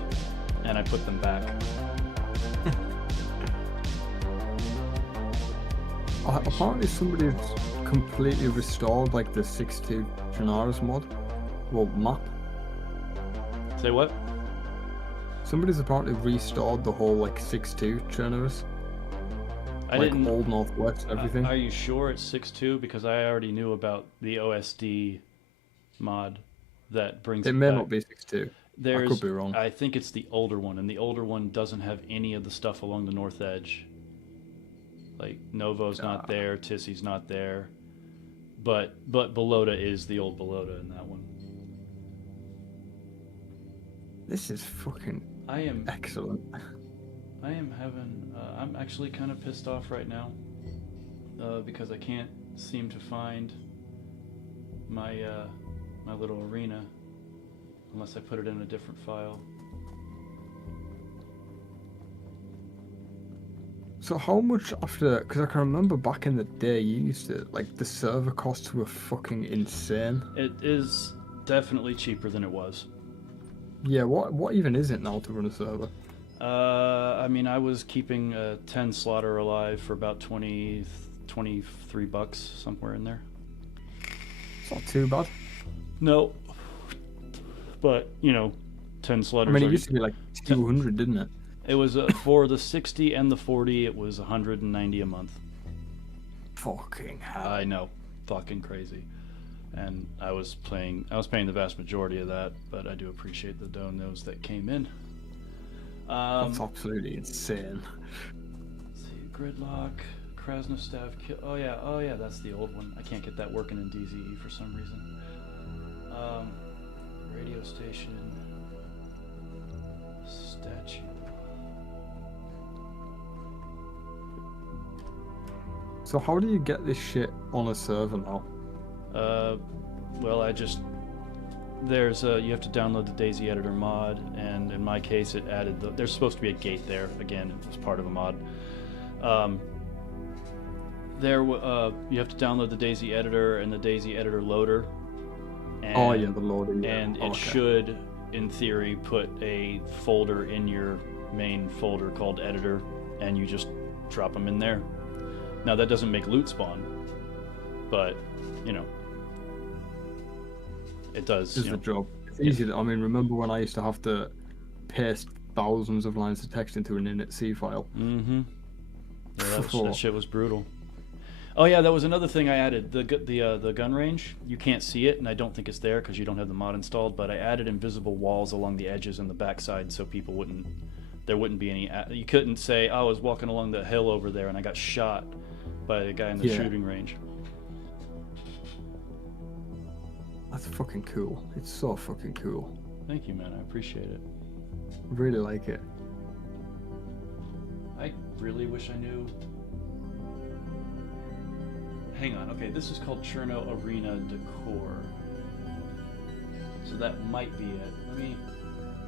and I put them back. Apparently somebody's completely restored like the 6.2 Trenaris mod. Well, map. Say what? Somebody's apparently restored the whole like 6.2 Trenaris. I Like didn't. Old Northwest, everything. Are you sure it's 6.2? Because I already knew about the OSD mod that brings It it may back. not be 6.2. There's, could be wrong. I think it's the older one, and the older one doesn't have any of the stuff along the north edge. Like Novo's not there, Tissy's not there, but Belota is the old Belota in that one. This is fucking I am excellent. having. I'm actually kind of pissed off right now because I can't seem to find my my little arena unless I put it in a different file. So how much after? Because I can remember back in the day, you used to like the server costs were fucking insane. It is definitely cheaper than it was. Yeah, what even is it now to run a server? I mean, I was keeping 10 slaughter alive for about 23 bucks, somewhere in there. It's not too bad. No, but you know, 10 I slaughters. mean, it are- used to be like 200, didn't it? It was for the 60 and the 40. It was 190 a month. Fucking hell. I know, fucking crazy. And I was paying the vast majority of that, but I do appreciate the donos that came in. That's absolutely insane. Let's see, Gridlock, Krasnostav, oh yeah, that's the old one. I can't get that working in DZE for some reason. Radio station, statue. So how do you get this shit on a server now? Well, you have to download the Daisy Editor mod, and in my case, it added there's supposed to be a gate there. Again, it was part of a mod. You have to download the Daisy Editor and the Daisy Editor loader, Oh yeah, the loader. Yeah. And it Okay. should, in theory, put a folder in your main folder called editor, and you just drop them in there. Now that doesn't make loot spawn, but you know, it does. This is the job. It's easy. I mean, remember when I used to have to paste thousands of lines of text into an init.c file? Mm-hmm. Yeah, that shit was brutal. Oh yeah, that was another thing I added. The gun range, you can't see it, and I don't think it's there because you don't have the mod installed. But I added invisible walls along the edges and the backside, so people there wouldn't be any. You couldn't say, oh, I was walking along the hill over there and I got shot by the guy in the shooting range. That's fucking cool. It's so fucking cool. Thank you, man. I appreciate it. Really like it. I really wish I knew. Hang on. Okay, this is called Cherno Arena Decor. So that might be it. Let me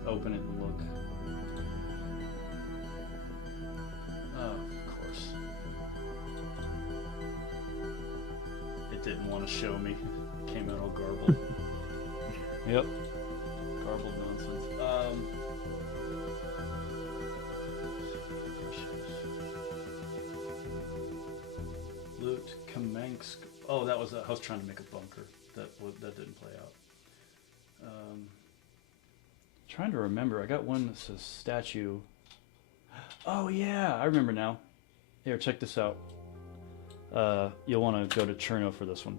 open it and look. Oh, of course. It didn't want to show me. It came out all garbled. Yep. Garbled nonsense. Loot Kamensk. Oh, that was. I was trying to make a bunker. That didn't play out. Trying to remember. I got one that says statue. Oh yeah, I remember now. Here, check this out. You'll want to go to Cherno for this one.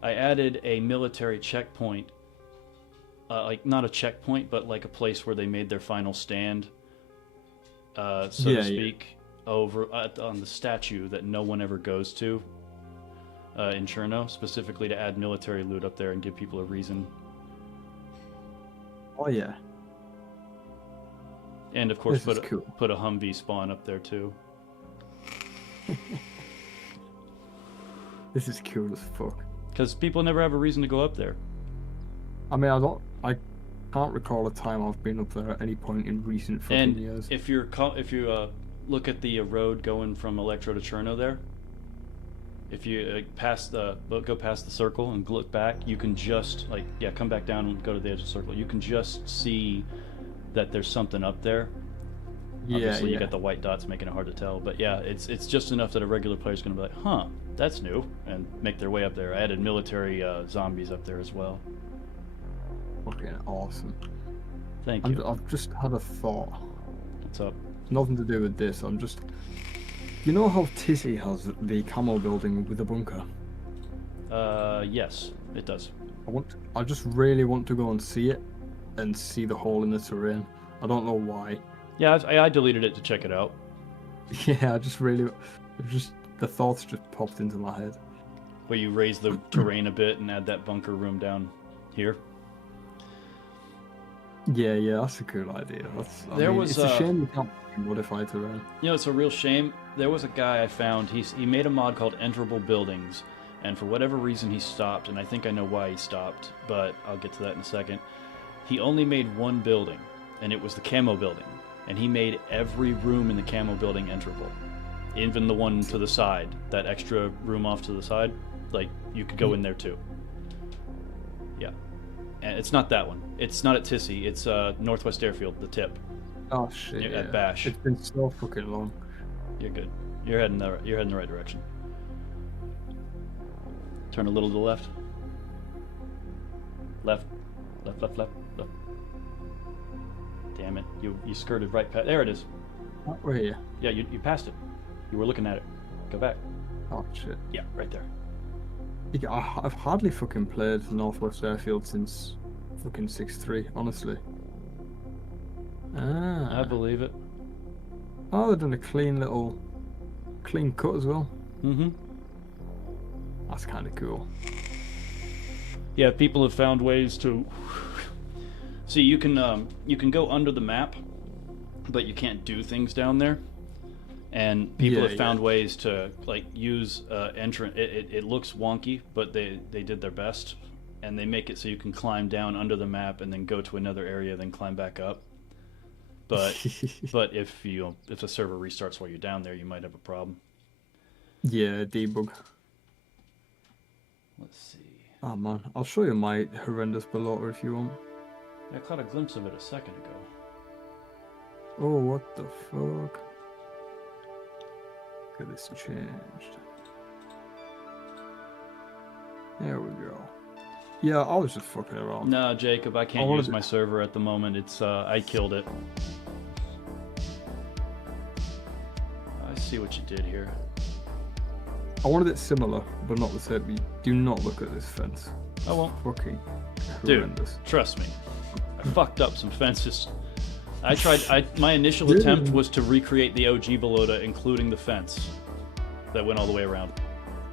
I added a military checkpoint. Like not a checkpoint, but like a place where they made their final stand, so to speak. Over on the statue that no one ever goes to in Cherno, specifically to add military loot up there and give people a reason. Oh yeah. And of course, Cool. put a Humvee spawn up there too. This is cool as fuck. Because people never have a reason to go up there. I mean, I can't recall a time I've been up there at any point in recent fucking years. If you look at the road going from Electro to Cherno there, if you go past the circle and look back, you can just come back down and go to the edge of the circle. You can just see that there's something up there. Obviously, you got the white dots making it hard to tell, but yeah, it's just enough that a regular player's going to be like, huh, that's new, and make their way up there. I added military zombies up there as well. Fucking awesome. Thank you. I've just had a thought. What's up? Nothing to do with this. You know how Tizzy has the camo building with the bunker? Yes, it does. I just really want to go and see it, and see the hole in the terrain. I don't know why. Yeah, I deleted it to check it out. Yeah, the thoughts just popped into my head. Where you raise the terrain a bit and add that bunker room down here. Yeah, that's a cool idea. It's a shame you can't modify terrain. You know, it's a real shame. There was a guy I found. He made a mod called Enterable Buildings, and for whatever reason he stopped, and I think I know why he stopped, but I'll get to that in a second. He only made one building, and it was the camo building, and he made every room in the camo building enterable, even the one to the side, that extra room off to the side. Like, you could go in there too. Yeah. And it's not that one. It's not at Tissy. It's Northwest Airfield, the tip. Oh shit! At Bash. It's been so fucking long. You're good. You're heading the right direction. Turn a little to the left. Left. Damn it! You skirted right past. There it is. Where are you? Yeah, you passed it. You were looking at it. Go back. Oh shit! Yeah, right there. I've hardly fucking played Northwest Airfield since fucking 6.3, honestly. I believe it. Oh, they've done a clean cut as well. Mm-hmm. That's kind of cool. Yeah, people have found ways to. See, you can go under the map, but you can't do things down there. And people have found ways to use entrance. It looks wonky, but they did their best, and they make it so you can climb down under the map and then go to another area, then climb back up. But if the server restarts while you're down there, you might have a problem. Yeah, debug. Let's see. Oh man, I'll show you my horrendous balota if you want. I caught a glimpse of it a second ago. Oh, what the fuck? Get this changed. There we go. Yeah, I was just fucking around. No, Jacob, I can't use my server at the moment. It's I killed it. I see what you did here. I wanted it similar, but not the same. Do not look at this fence. I won't. Fucking Dude, horrendous. trust me. I fucked up some fences. I tried. My initial attempt was to recreate the OG Balota, including the fence that went all the way around.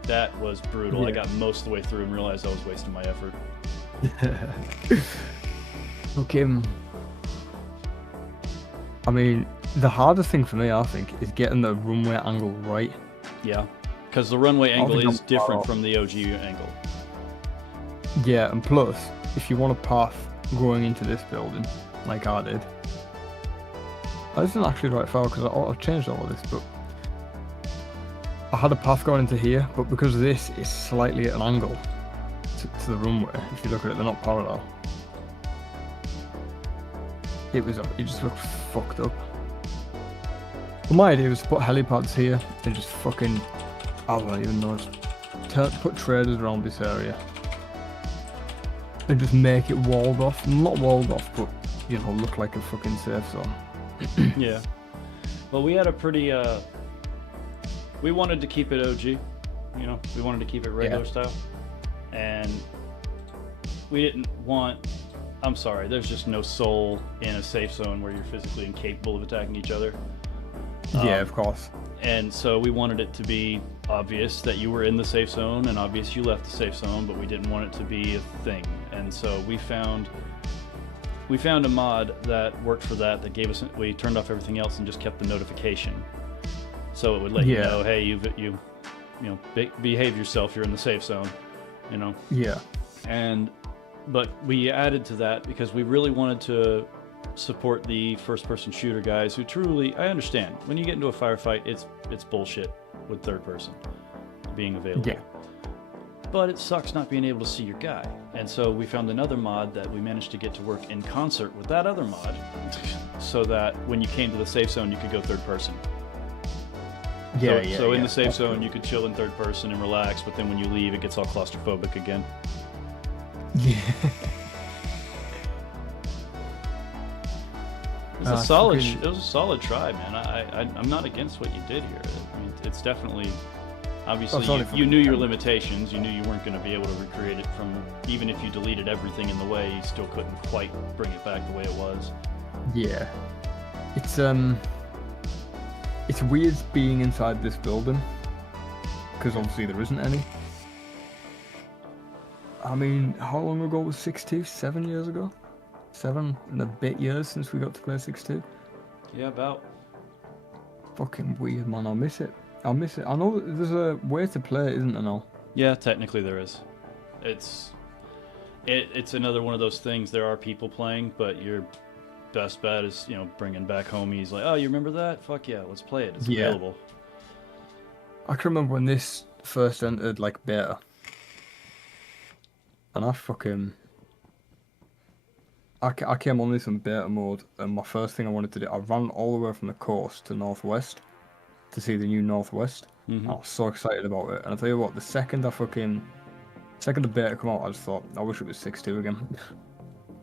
That was brutal. Yeah. I got most of the way through and realized I was wasting my effort. Okay. I mean, the hardest thing for me, I think, is getting the runway angle right. Yeah, because the runway angle think is I'm different far from the OG angle. Yeah, and plus, if you want a path going into this building, like I did, that isn't actually the right file because I've changed all of this, but I had a path going into here, but because this is slightly at an angle to the runway, if you look at it, they're not parallel. It just looked fucked up. But my idea was to put helipads here and just fucking, I don't even know, just put traders around this area. And just make it walled off. Not walled off, but, you know, look like a fucking safe zone. Yeah. Well, we had a pretty, we wanted to keep it OG, you know, we wanted to keep it regular style. And we didn't want, I'm sorry, there's just no soul in a safe zone where you're physically incapable of attacking each other. Yeah, of course. And so we wanted it to be obvious that you were in the safe zone and obvious you left the safe zone, but we didn't want it to be a thing. And so we found a mod that worked for that gave us, we turned off everything else and just kept the notification. So it would let you know, hey, you know, behave yourself, you're in the safe zone, you know. Yeah. But we added to that because we really wanted to support the first-person shooter guys who truly, I understand, when you get into a firefight, it's bullshit with third person being available. Yeah. But it sucks not being able to see your guy. And so we found another mod that we managed to get to work in concert with that other mod so that when you came to the safe zone, you could go third person. So in the safe zone, you could chill in third person and relax, but then when you leave, it gets all claustrophobic again. Yeah. It was a solid try, man. I'm not against what you did here. I mean, it's definitely, obviously, you knew your limitations. You knew you weren't going to be able to recreate it from, even if you deleted everything in the way, you still couldn't quite bring it back the way it was. Yeah. It's weird being inside this building, because obviously there isn't any. I mean, how long ago was 6-2? 7 years ago? 7 and a bit years since we got to play 6-2. Yeah, about. Fucking weird, man. I miss it. I know there's a way to play it, isn't there now? Yeah, technically there is. It's another one of those things. There are people playing, but your best bet is, you know, bringing back homies. Like, oh, you remember that? Fuck yeah, let's play it. It's available. I can remember when this first entered, like, beta. And I came on this in beta mode, and my first thing I wanted to do, I ran all the way from the coast to Northwest to see the new Northwest. Mm-hmm. I was so excited about it. And I tell you what, the second the beta come out, I just thought, I wish it was 6-2 again.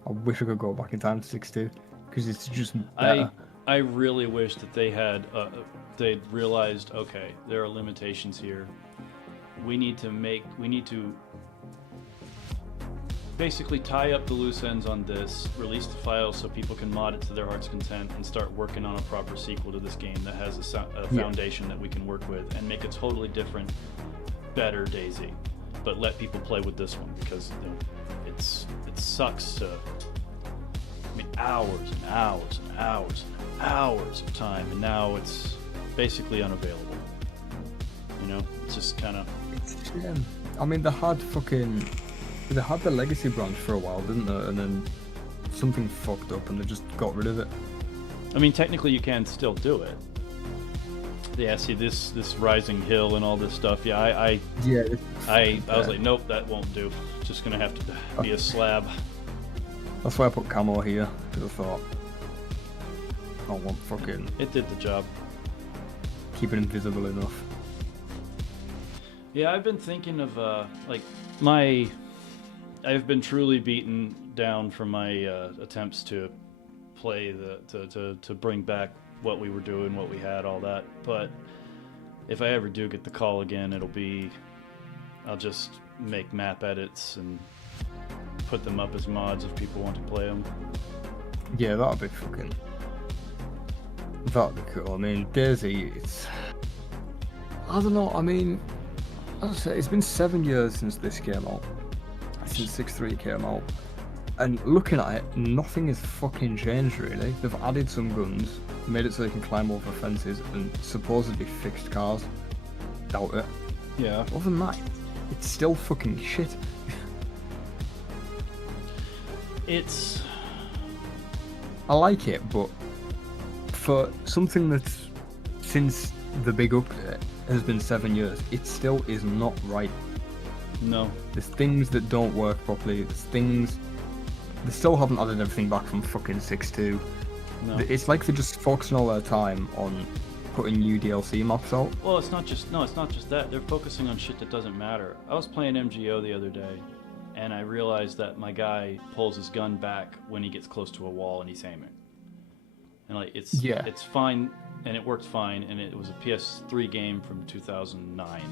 I wish I could go back in time to 6-2, because it's just better. I really wish that they'd realized, okay, there are limitations here. We need to basically tie up the loose ends on this, release the file so people can mod it to their heart's content, and start working on a proper sequel to this game that has a foundation that we can work with, and make a totally different, better DayZ. But let people play with this one, because it sucks to, I mean, hours and hours and hours and hours of time, and now it's basically unavailable. You know, it's just kind of. Yeah. I mean, they had the legacy branch for a while, didn't they? And then something fucked up, and they just got rid of it. I mean, technically, you can still do it. Yeah, see this rising hill and all this stuff. Yeah, I was like, nope, that won't do. just gonna have to be a slab. That's why I put camo here, because I thought I want fucking It did the job. keep it invisible enough. Yeah, I've been thinking of I've been truly beaten down from my attempts to play to bring back what we were doing, what we had, all that. But if I ever do get the call again, I'll just make map edits and put them up as mods if people want to play them. Yeah, that'd be cool. I mean, Daisy, I don't know, I mean, as I say, it's been 7 years since this came out. Since 6.3 came out. And looking at it, nothing has fucking changed really. They've added some guns, made it so they can climb over fences, and supposedly fixed cars. Doubt it. Yeah. Other than that, it's still fucking shit. I like it, but for something that's since the big update has been 7 years, it still is not right. No. There's things that don't work properly. They still haven't added everything back from fucking 6.2. No. It's like they're just focusing all their time on putting new DLC maps out. Well, it's not just that. They're focusing on shit that doesn't matter. I was playing MGO the other day, and I realized that my guy pulls his gun back when he gets close to a wall and he's aiming. And like it's fine, and it worked fine, and it was a PS3 game from 2009.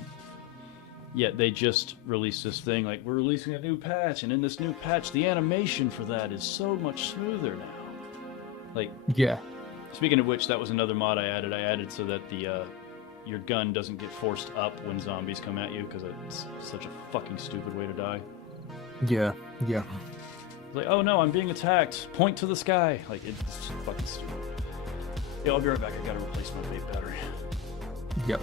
Yet they just released this thing like, we're releasing a new patch, and in this new patch, the animation for that is so much smoother now. Like, yeah. Speaking of which, that was another mod I added. I added so that your gun doesn't get forced up when zombies come at you, because it's such a fucking stupid way to die. Yeah. Like, oh no, I'm being attacked. Point to the sky. Like, it's just fucking stupid. Yeah, I'll be right back. I gotta replace my vape battery. Yep.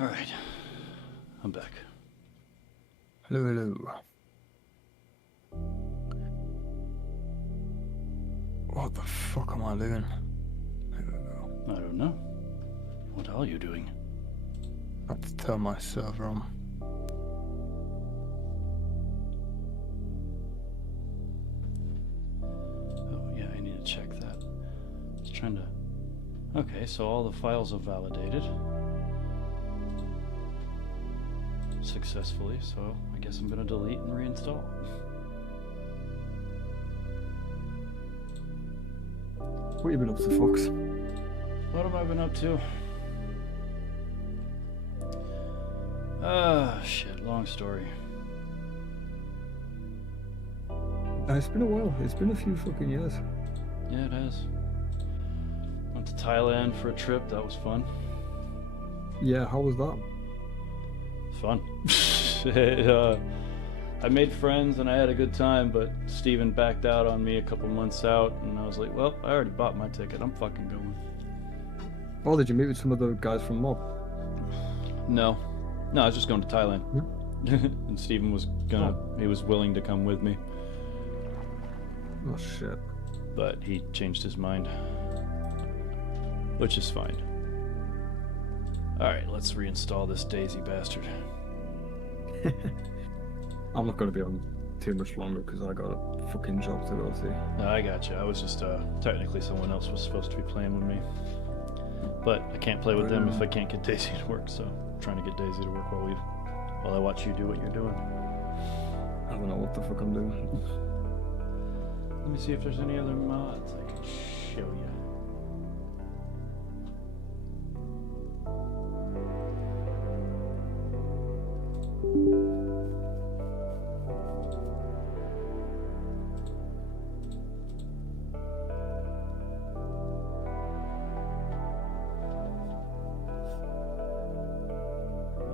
Alright. I'm back. Hello. What the fuck am I doing? I don't know. What are you doing? I have to turn my server on. Oh, yeah, I need to check that. Just trying to... Okay, so all the files are validated. Successfully, so I guess I'm gonna delete and reinstall. What have you been up to, Fox? What have I been up to? Shit, long story. It's been a while. It's been a few fucking years. Yeah, it has. Went to Thailand for a trip, that was fun. Yeah, how was that? Fun. I made friends and I had a good time, but Steven backed out on me a couple months out, and I was like, well, I already bought my ticket. I'm fucking going. Oh, did you meet with some of the guys from Mob? No, I was just going to Thailand. Hmm? And Steven was he was willing to come with me. Oh, shit. But he changed his mind. Which is fine. Alright, let's reinstall this Daisy bastard. I'm not going to be on too much longer because I got a fucking job to go to. No, I got you. I was just, technically someone else was supposed to be playing with me. But I can't play with them if I can't get Daisy to work, so I'm trying to get Daisy to work while I watch you do what you're doing. I don't know what the fuck I'm doing. Let me see if there's any other mods I can show you.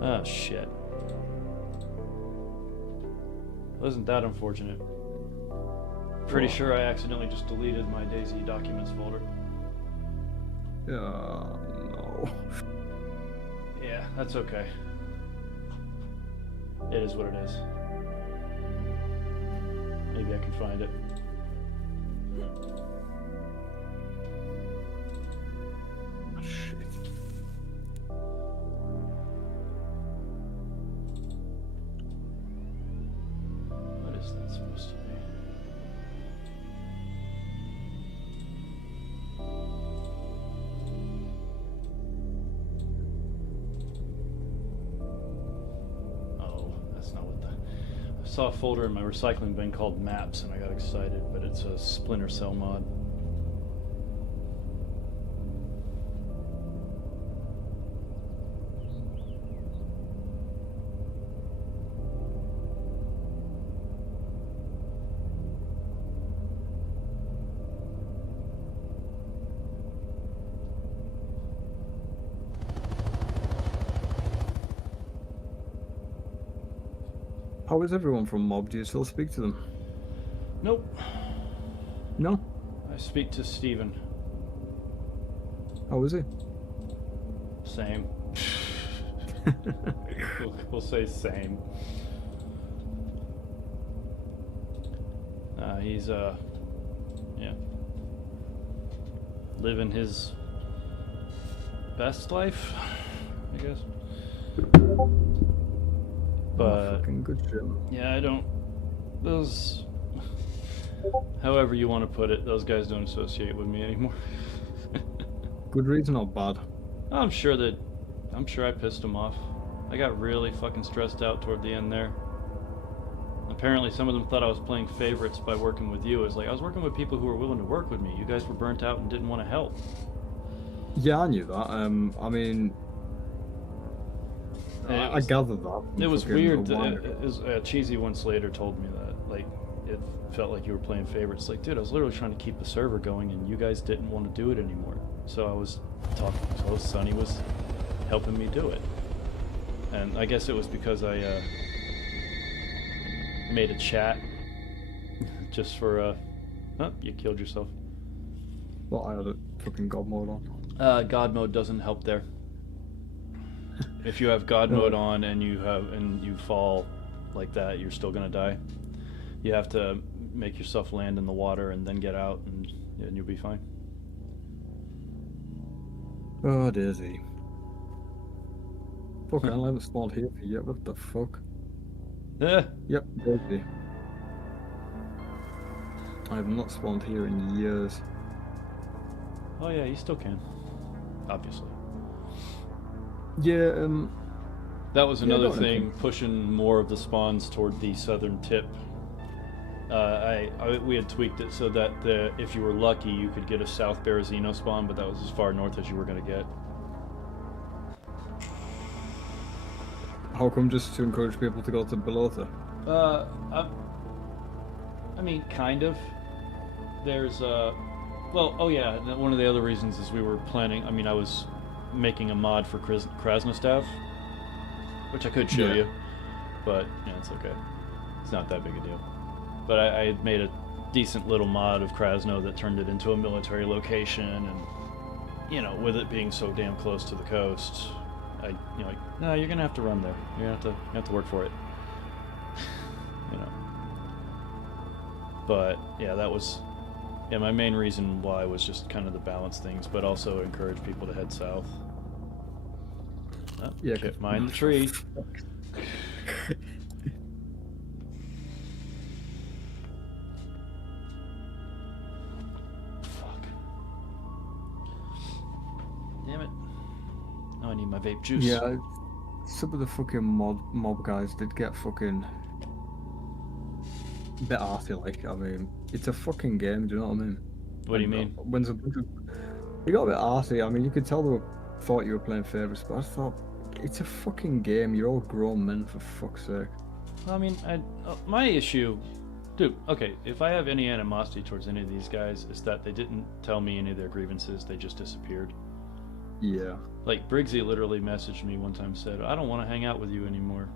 Oh, shit. Wasn't that unfortunate? Pretty sure I accidentally just deleted my Daisy documents folder. No. Yeah, that's okay. It is what it is. Maybe I can find it. Shit. What is that supposed to be? I saw a folder in my recycling bin called Maps and I got excited, but it's a Splinter Cell mod. How is everyone from Mob? Do you still speak to them? Nope. No? I speak to Steven. How is he? Same. We'll say same. He's yeah, living his best life, I guess. But fucking good shit. yeah, those, however you want to put it, those guys don't associate with me anymore. Good reason or bad? I'm sure I pissed them off. I got really fucking stressed out toward the end there. Apparently some of them thought I was playing favorites by working with you. It's like I was working with people who were willing to work with me. You guys were burnt out and didn't want to help. Yeah, I knew that. I mean, I gathered that. It was weird. Cheesy once later told me that, like, it felt like you were playing favorites. Like, dude, I was literally trying to keep the server going, and you guys didn't want to do it anymore. So I was talking. So Sonny was helping me do it, and I guess it was because I made a chat just for. Oh, you killed yourself. Well, I had a fucking God mode on. God mode doesn't help there. If you have God mode on and you fall like that, you're still gonna die. You have to make yourself land in the water and then get out, and you'll be fine. Oh, Daisy. Fuck, I haven't spawned here for you. What the fuck? Yep, Daisy. I have not spawned here in years. Oh yeah, you still can. Obviously. Yeah, that was another thing, pushing more of the spawns toward the southern tip. We had tweaked it so that if you were lucky, you could get a South Berezino spawn, but that was as far north as you were going to get. How come? Just to encourage people to go to Belota? I mean, kind of. There's well, oh yeah, one of the other reasons is we were planning. I mean, I was making a mod for Krasnostav, which I could show you, but yeah, it's okay. It's not that big a deal. But I had made a decent little mod of Krasno that turned it into a military location, and with it being so damn close to the coast, no, you're gonna have to run there. You're gonna have to work for it. But yeah, that was my main reason why was just kind of to balance things, but also encourage people to head south. Oh, yeah, can't mind the tree. Fuck. Damn it. vape juice. Yeah, some of the fucking mob guys did get fucking a bit arsey, like. I mean, it's a fucking game, do you know what I mean? What do you mean? They got a bit arsey. I mean, you could tell thought you were playing favorites, but I thought, it's a fucking game. You're all grown men, for fuck's sake. I mean, my issue... Dude, okay, if I have any animosity towards any of these guys, it's that they didn't tell me any of their grievances. They just disappeared. Yeah. Like, Briggsy literally messaged me one time, said, I don't want to hang out with you anymore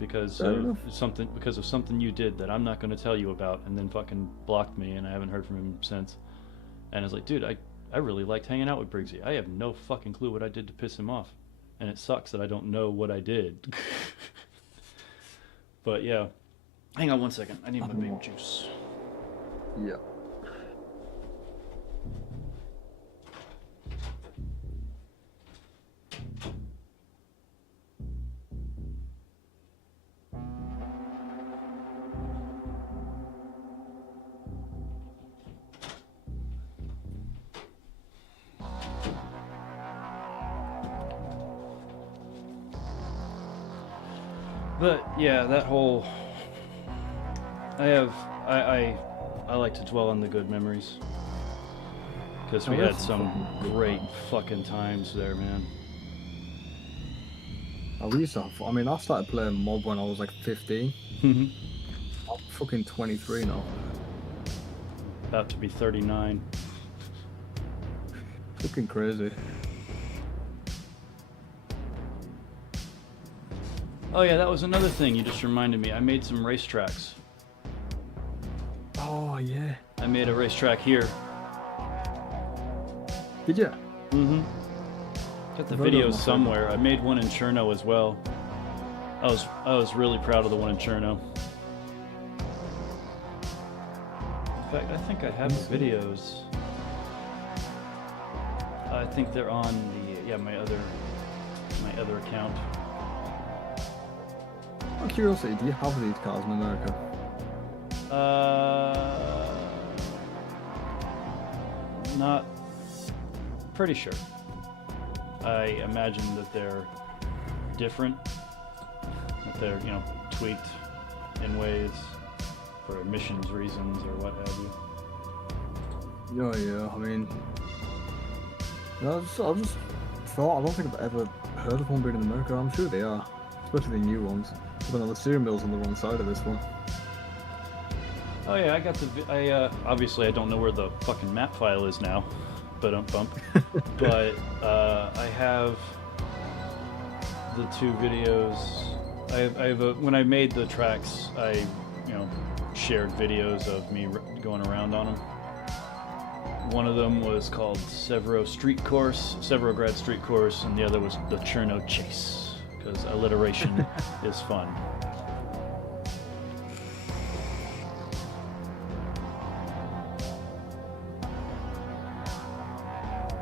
because of something you did that I'm not going to tell you about, and then fucking blocked me, and I haven't heard from him since. And I was like, dude, I really liked hanging out with Briggsy. I have no fucking clue what I did to piss him off. And it sucks that I don't know what I did. But yeah. Hang on one second. I need my vape juice. Yeah. But yeah, that whole... I like to dwell on the good memories. Because we had some great fucking times there, man. We used to have, I mean, I started playing Mob when I was like 15. I'm fucking 23 now. About to be 39. Fucking crazy. Oh yeah, that was another thing you just reminded me. I made some racetracks. Oh, yeah. I made a racetrack here. Did you? Mm-hmm. Got the videos somewhere. I made one in Cherno as well. I was really proud of the one in Cherno. In fact, I think I have the videos. I think they're on the my other account. Out of curiosity, do you have these cars in America? Not pretty sure. I imagine that they're different, that they're, tweaked in ways for emissions reasons or what have you. Oh, yeah, I mean, I just thought, I don't think I've ever heard of one being in America. I'm sure they are, especially the new ones. But the steering wheel's on the wrong side of this one. Oh yeah, I got the. Obviously I don't know where the fucking map file is now, but but I have the two videos. I have when I made the tracks, I shared videos of me going around on them. One of them was called Severograd Street Course, and the other was the Cherno Chase, because alliteration is fun.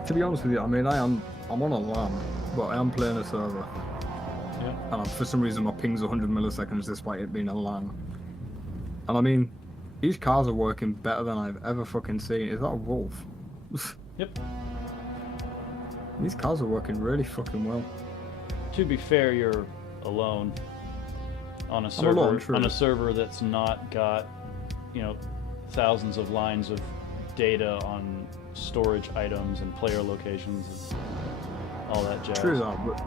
To be honest with you, I mean, I'm on a LAN, but I am playing a server. Yeah. And for some reason my ping's 100 milliseconds despite it being a LAN. And I mean, these cars are working better than I've ever fucking seen. Is that a Wolf? Yep. These cars are working really fucking well. To be fair, you're alone on a server that's not got, thousands of lines of data on storage items and player locations and all that jazz. True that, but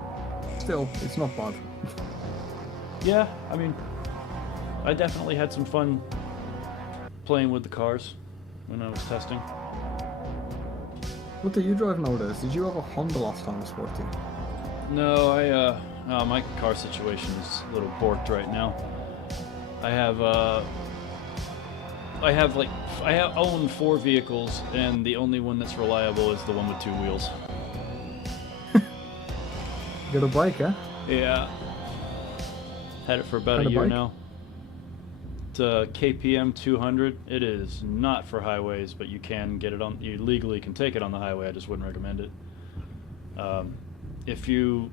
still, it's not bad. Yeah, I mean, I definitely had some fun playing with the cars when I was testing. What do you drive nowadays? Did you have a Honda last time I spoke to you? No, my car situation is a little borked right now. I own 4 vehicles, and the only one that's reliable is the one with 2 wheels. You got a bike, eh? Yeah. Had it for about a year now. It's a KPM 200. It is not for highways, but you can get it on. You legally can take it on the highway. I just wouldn't recommend it. If you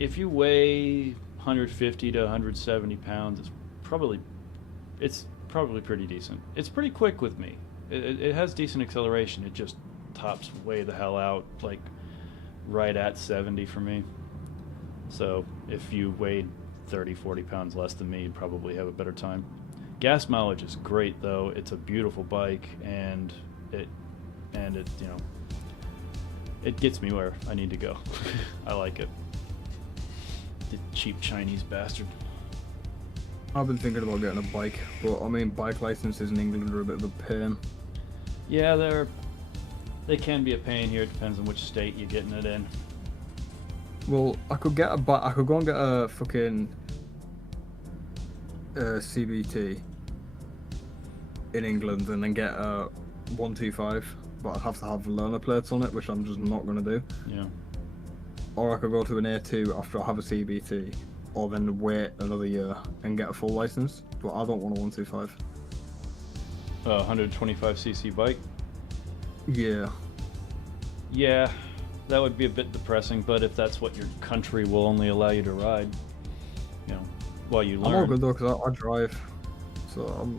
weigh 150 to 170 pounds, it's probably pretty decent. It's pretty quick with me. It has decent acceleration. It just tops way the hell out, like right at 70 for me. So if you weighed 30, 40 pounds less than me, you'd probably have a better time. Gas mileage is great though. It's a beautiful bike, and it it gets me where I need to go. I like it. The cheap Chinese bastard. I've been thinking about getting a bike, but I mean, bike licenses in England are a bit of a pain. Yeah, they can be a pain here. It depends on which state you're getting it in. Well, I could get a bike. I could go and get a fucking CBT in England, and then get a 125. But I'd have to have learner plates on it, which I'm just not gonna do. Yeah. Or I could go to an A2 after I have a CBT, or then wait another year and get a full license. But I don't want a 125. 125cc bike. Yeah. Yeah, that would be a bit depressing, but if that's what your country will only allow you to ride, while you learn. I'm all good though, because I drive. So I'm...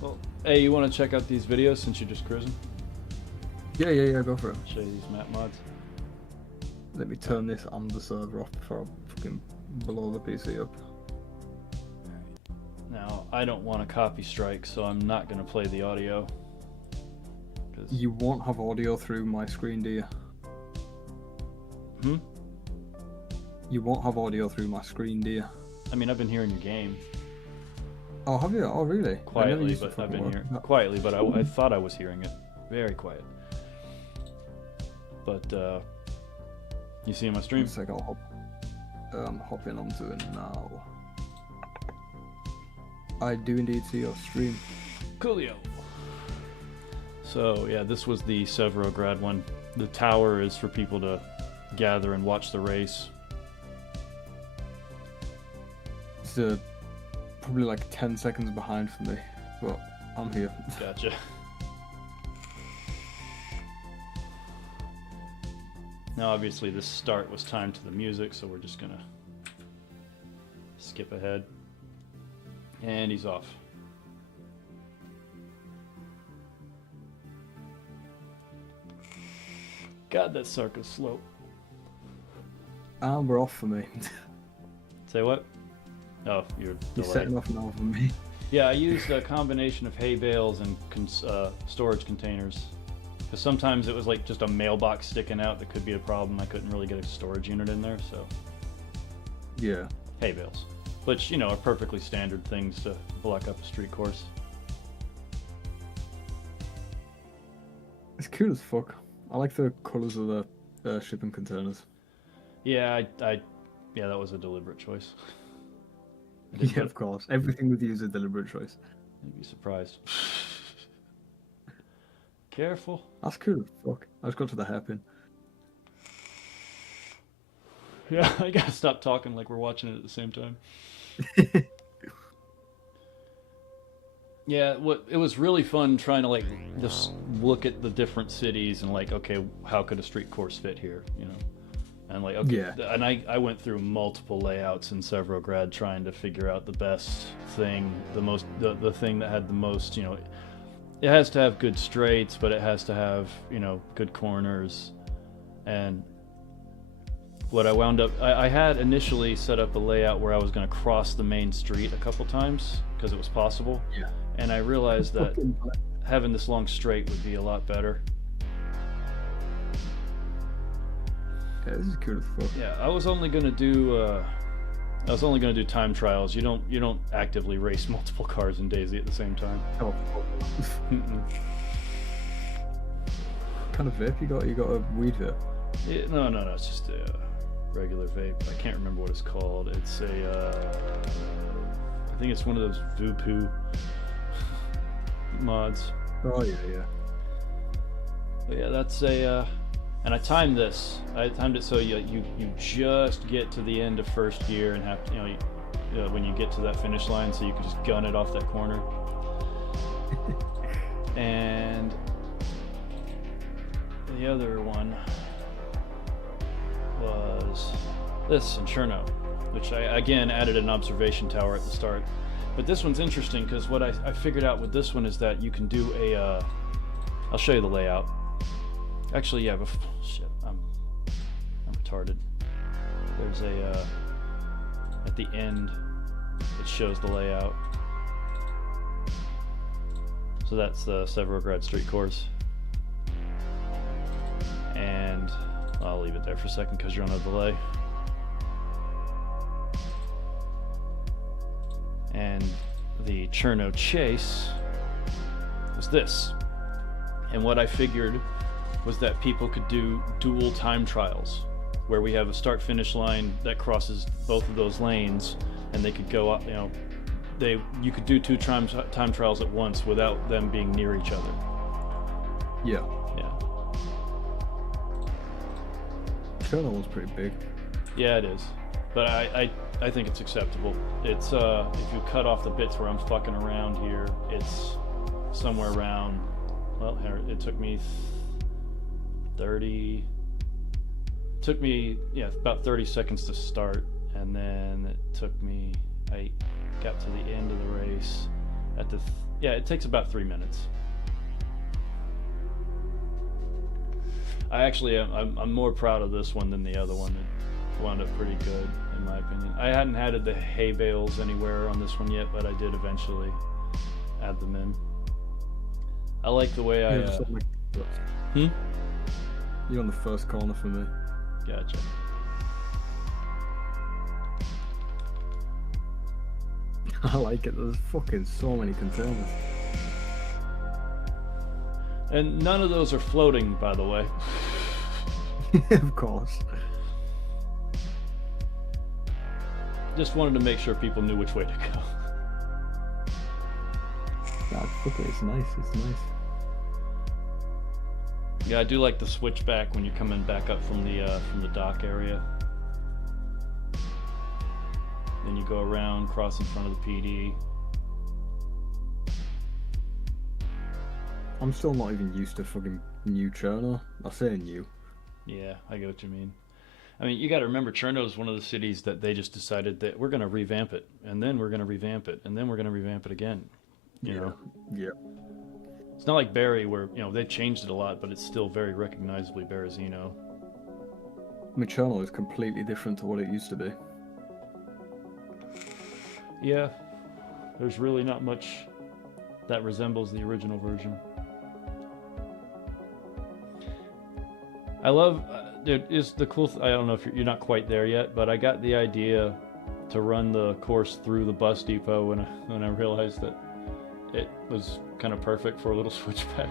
Well, hey, you want to check out these videos since you're just cruising? Yeah, go for it. Show you these map mods. Let me turn this and the server off before I fucking blow the PC up. Now, I don't want a copy strike, so I'm not going to play the audio. You won't have audio through my screen, do you? Hmm? You won't have audio through my screen, do you? I mean, I've been hearing your game. Oh, have you? Oh, really? Quietly, but I've been hearing quietly, but I thought I was hearing it. Very quiet. But, you see my stream? One sec, I'm hopping onto it now. I do indeed see your stream. Coolio. So, yeah, this was the Severograd one. The tower is for people to gather and watch the race. It's probably like 10 seconds behind for me, but I'm here. Gotcha. Now, obviously, this start was timed to the music, so we're just gonna skip ahead. And he's off. God, that sucker's slow. And we're off for me. Say what? Oh, you're You're delayed. setting off now for me. Yeah, I used a combination of hay bales and storage containers. Because sometimes it was like just a mailbox sticking out that could be a problem. I couldn't really get a storage unit in there, so... Yeah. Hay bales. Which, are perfectly standard things to block up a street course. It's cool as fuck. I like the colours of the shipping containers. Yeah, yeah, that was a deliberate choice. Yeah, of course. Everything with you is a deliberate choice. You'd be surprised. Careful. That's cool as fuck. I just got to the hairpin. Yeah, I gotta stop talking like we're watching it at the same time. Yeah, it was really fun trying to just look at the different cities and okay, how could a street course fit here, And okay, yeah. And I went through multiple layouts in Severograd trying to figure out the best thing, the thing that had the most, it has to have good straights, but it has to have, good corners. And what I wound up, I had initially set up a layout where I was going to cross the main street a couple times because it was possible. Yeah. And I realized that having this long straight would be a lot better. Yeah, this is cool as fuck. Yeah, I was only going to do time trials. You don't actively race multiple cars in DayZ at the same time. Oh. What kind of vape you got? You got a weed vape? Yeah, no, it's just a regular vape. I can't remember what it's called. It's I think it's one of those Voopoo mods. Oh yeah. But yeah, that's and I timed this. I timed it so you just get to the end of first gear and have when you get to that finish line, so you can just gun it off that corner. And the other one was this in Cherno, which I again added an observation tower at the start. But this one's interesting because what I figured out with this one is that you can do I'll show you the layout. Actually, yeah, shit, retarded. There's a at the end, it shows the layout. So that's the Severograd Street course. And I'll leave it there for a second because you're on a delay. And the Cherno Chase was this. And what I figured was that people could do dual time trials, where we have a start-finish line that crosses both of those lanes, and they could go up, you could do two time trials at once without them being near each other. Yeah. Yeah. Cherno was pretty big. Yeah, it is. But I think it's acceptable. It's if you cut off the bits where I'm fucking around here, it's somewhere around, well, it took me about 30 seconds to start, and then I got to the end of the race it takes about 3 minutes. I'm more proud of this one than the other one. It wound up pretty good, in my opinion. I hadn't added the hay bales anywhere on this one yet, but I did eventually add them in. I like the way You're on the first corner for me. Gotcha. I like it. There's fucking so many containers. And none of those are floating, by the way. Of course. Just wanted to make sure people knew which way to go. Nah, fuck it. It's nice. It's nice. Yeah, I do like the switchback when you're coming back up from the dock area. Then you go around, cross in front of the PD. I'm still not even used to fucking new Cherno. I say new. Yeah, I get what you mean. I mean, you got to remember, Cherno is one of the cities that they just decided that we're going to revamp it, and then we're going to revamp it, and then we're going to revamp it again. You know? Yeah. It's not like Barry, where they've changed it a lot, but it's still very recognizably Berezino. I mean, Cherno is completely different to what it used to be. Yeah, there's really not much that resembles the original version. I love, dude, is the cool. I don't know if you're not quite there yet, but I got the idea to run the course through the bus depot when I realized that it was kind of perfect for a little switchback.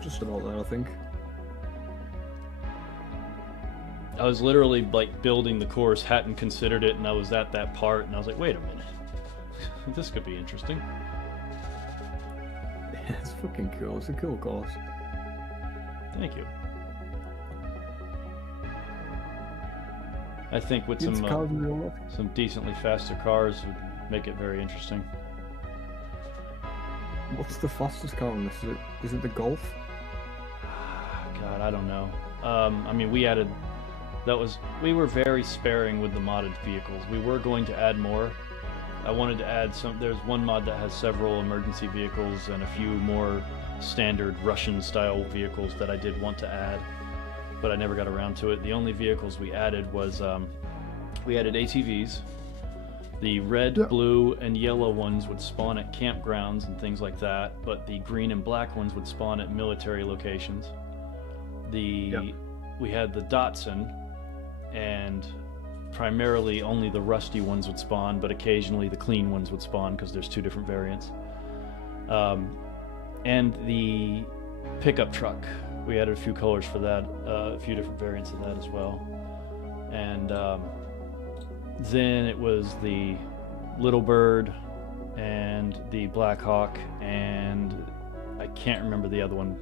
Just about there, I think. I was literally like building the course, hadn't considered it, and I was at that part, and I was like, wait a minute, this could be interesting. Yeah, it's fucking cool. It's a cool course. Thank you. I think with some decently faster cars would make it very interesting. What's the fastest car on this? Is it the Golf? God, I don't know. I mean, we were very sparing with the modded vehicles. We were going to add more. I wanted to add there's one mod that has several emergency vehicles and a few more standard Russian style vehicles that I did want to add, but I never got around to it. The only vehicles we added was, we added ATVs. The red, blue, and yellow ones would spawn at campgrounds and things like that, but the green and black ones would spawn at military locations. We had the Datsun, and primarily only the rusty ones would spawn, but occasionally the clean ones would spawn because there's two different variants. And the pickup truck, we added a few colors for that, a few different variants of that as well. And then it was the Little Bird and the Black Hawk, and I can't remember the other one,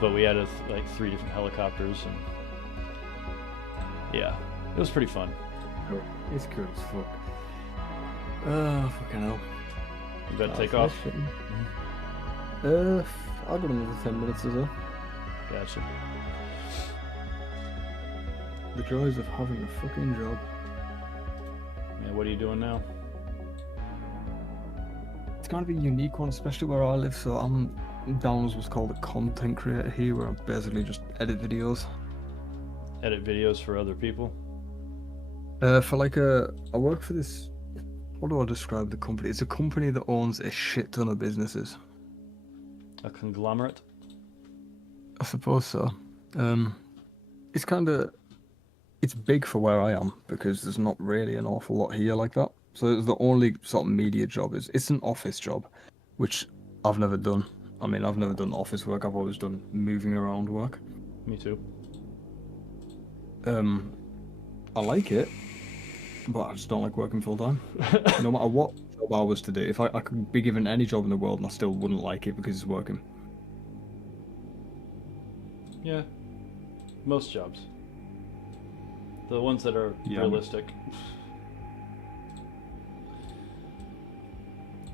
but we added like 3 different helicopters, and yeah, it was pretty fun. Oh, it's cool as fuck. Fucking hell. You better take off. I'll go another 10 minutes or so. Gotcha. The joys of having a fucking job. Yeah, what are you doing now? It's going to be a unique one, especially where I live, so I'm down as what's called a content creator here, where I basically just edit videos. Edit videos for other people? For like I work for this. What do I describe the company? It's a company that owns a shit ton of businesses. A conglomerate? I suppose so. It's it's big for where I am because there's not really an awful lot here like that. So the only sort of media job it's an office job, which I've never done. I mean, I've never done office work. I've always done moving around work. Me too. I like it, but I just don't like working full time. No matter what job I was to do, if I could be given any job in the world and I still wouldn't like it because it's working. Yeah. Most jobs. The ones that are realistic.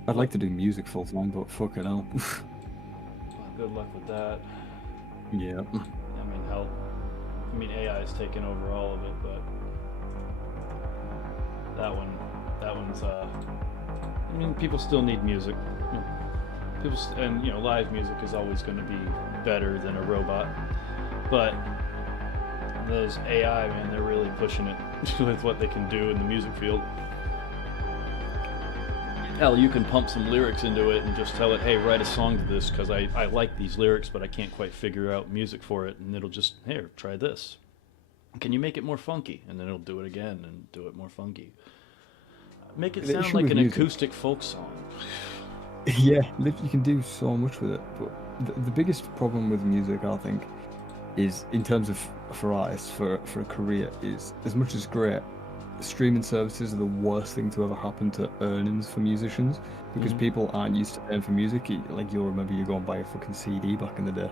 I'd like to do music full time, but fucking hell. Well, good luck with that. Yeah. I mean, hell. I mean, AI is taking over all of it, but that one's. I mean, people still need music. Live music is always going to be better than a robot, but those AI, man, they're really pushing it with what they can do in the music field. Hell, you can pump some lyrics into it and just tell it, hey, write a song to this because I like these lyrics, but I can't quite figure out music for it, and it'll just, here, try this. Can you make it more funky? And then it'll do it again and do it more funky. Make it sound like an acoustic folk song. Yeah, you can do so much with it, but the biggest problem with music, I think, is in terms of for artists, for a career, is as much as great, streaming services are the worst thing to ever happen to earnings for musicians because people aren't used to paying for music. Like, you'll remember you go and buy a fucking CD back in the day.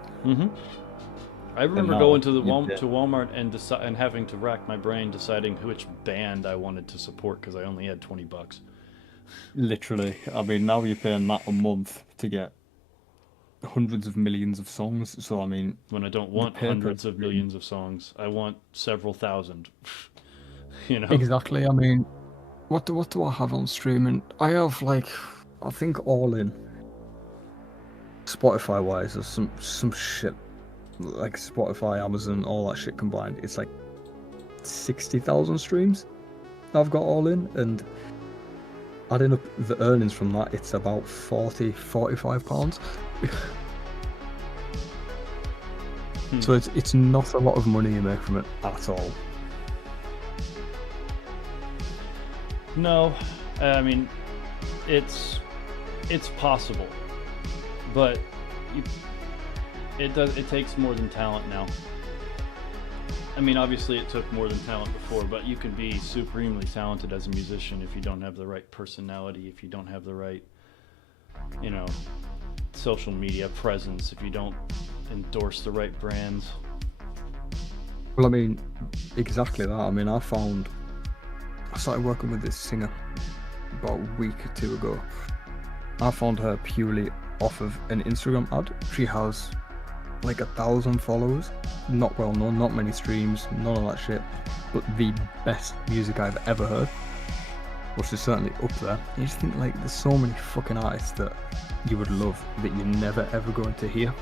I remember going to Walmart and having to rack my brain deciding which band I wanted to support because I only had $20. Literally. I mean, now you're paying that a month to get hundreds of millions of songs. So, I mean... When I don't want hundreds of millions of songs, I want several thousand. You know? Exactly. I mean, what do I have on streaming? I have, like, I think all in, Spotify-wise, there's some shit. Like Spotify, Amazon, all that shit combined, it's like 60,000 streams I've got all in, and adding up the earnings from that, it's about £45. So it's not a lot of money you make from it at all. No, I mean, it's possible, but it takes more than talent now. I mean, obviously it took more than talent before, but you can be supremely talented as a musician if you don't have the right personality, if you don't have the right, social media presence, if you don't endorse the right brands. Well, I mean, exactly that. I mean, I started working with this singer about a week or two ago. I found her purely off of an Instagram ad. She has like 1,000 followers, not well known, not many streams, none of that shit, but the best music I've ever heard, which is certainly up there. You just think, like, there's so many fucking artists that you would love that you're never ever going to hear.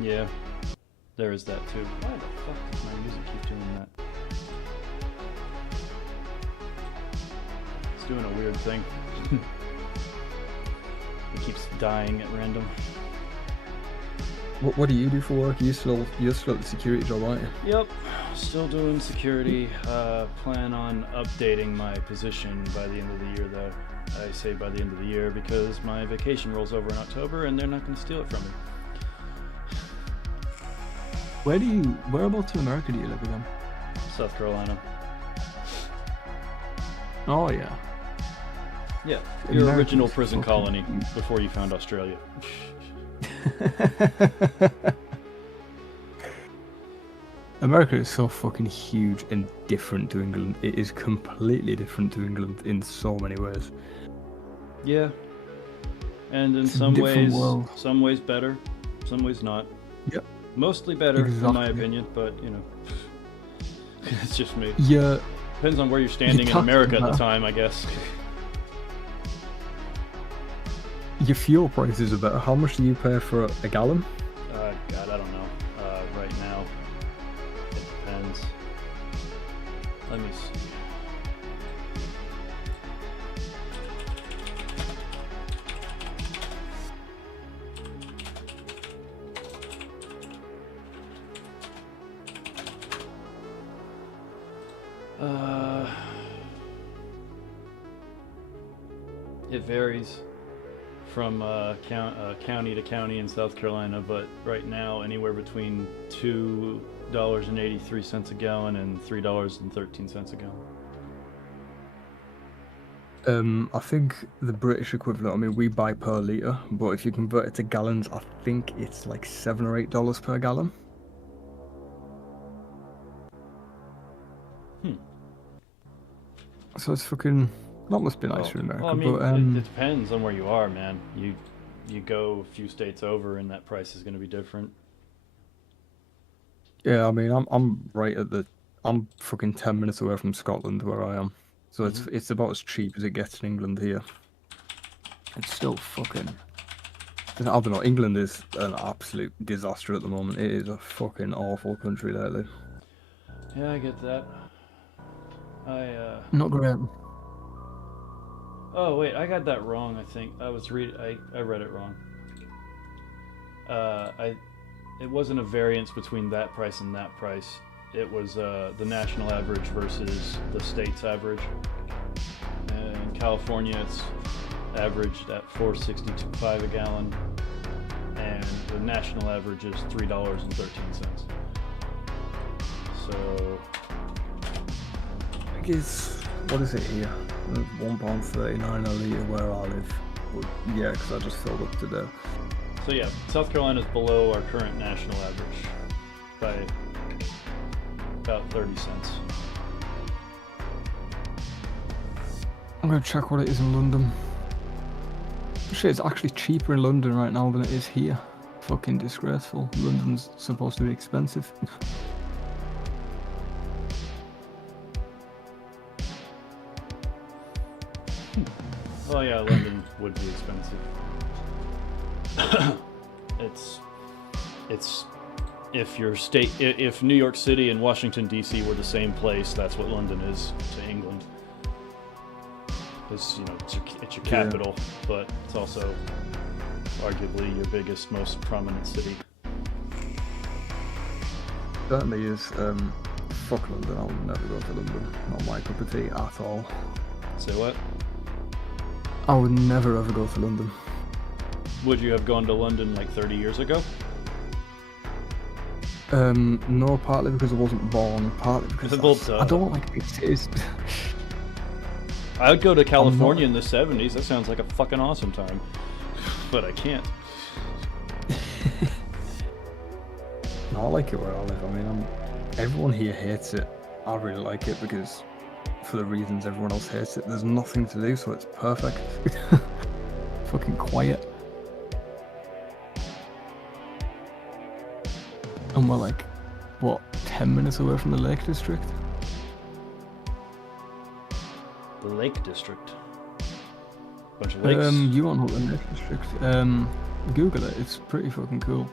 Yeah, there is that too. Why the fuck does my music keep doing that? It's doing a weird thing. It keeps dying at random. What do you do for work? You're still at the security job, aren't you? Yep, still doing security. Plan on updating my position by the end of the year, though. I say by the end of the year because my vacation rolls over in October and they're not going to steal it from me. Whereabouts in America do you live again? South Carolina. Oh, yeah. Yeah, your original prison colony before you found Australia. America is so fucking huge and different to England. It is completely different to England in so many ways. Yeah. And in some ways better, some ways not. Yep. Mostly better, in my opinion, but, it's just me. Yeah. Depends on where you're standing in America at the time, I guess. your fuel prices are better. How much do you pay for a gallon? God, I don't know. Right now, it depends. Let me see. It varies from county to county in South Carolina, but right now anywhere between $2.83 a gallon and $3.13 a gallon. I think the British equivalent, I mean, we buy per litre, but if you convert it to gallons, I think it's like $7 or $8 per gallon. So it's fucking... That must be nicer in America. Well, I mean, but, it depends on where you are, man. You go a few states over, and that price is going to be different. Yeah, I mean, I'm right at the... I'm fucking 10 minutes away from Scotland, where I am. So it's about as cheap as it gets in England here. It's still fucking... I don't know, England is an absolute disaster at the moment. It is a fucking awful country lately. Yeah, I get that. Not great. Oh wait, I got that wrong. I think I read it wrong. It wasn't a variance between that price and that price. It was the national average versus the state's average. In California, it's averaged at $4.62 a gallon, and the national average is $3.13. So, I guess, what is it here? £1.39 a litre where I live. But yeah, because I just filled up today. So yeah, South Carolina is below our current national average by about 30 cents. I'm going to check what it is in London. Shit, it's actually cheaper in London right now than it is here. Fucking disgraceful. London's supposed to be expensive. Oh yeah, London would be expensive. It's if New York City and Washington D.C. were the same place, that's what London is to England. Because it's your capital, but it's also arguably your biggest, most prominent city. Certainly is. Fuck London. I'll never go to London. Not my cup of tea at all. Say what? I would never ever go to London. Would you have gone to London like 30 years ago? No, partly because I wasn't born, partly because I don't like big cities. I would go to California in the 70s. That sounds like a fucking awesome time. But I can't. No, I like it where I live. I mean, everyone here hates it. I really like it because, for the reasons everyone else hates it, there's nothing to do, so it's perfect. Fucking quiet. And we're like, what, 10 minutes away from the Lake District? The Lake District? Bunch of lakes? You won't know the Lake District. Google it, it's pretty fucking cool.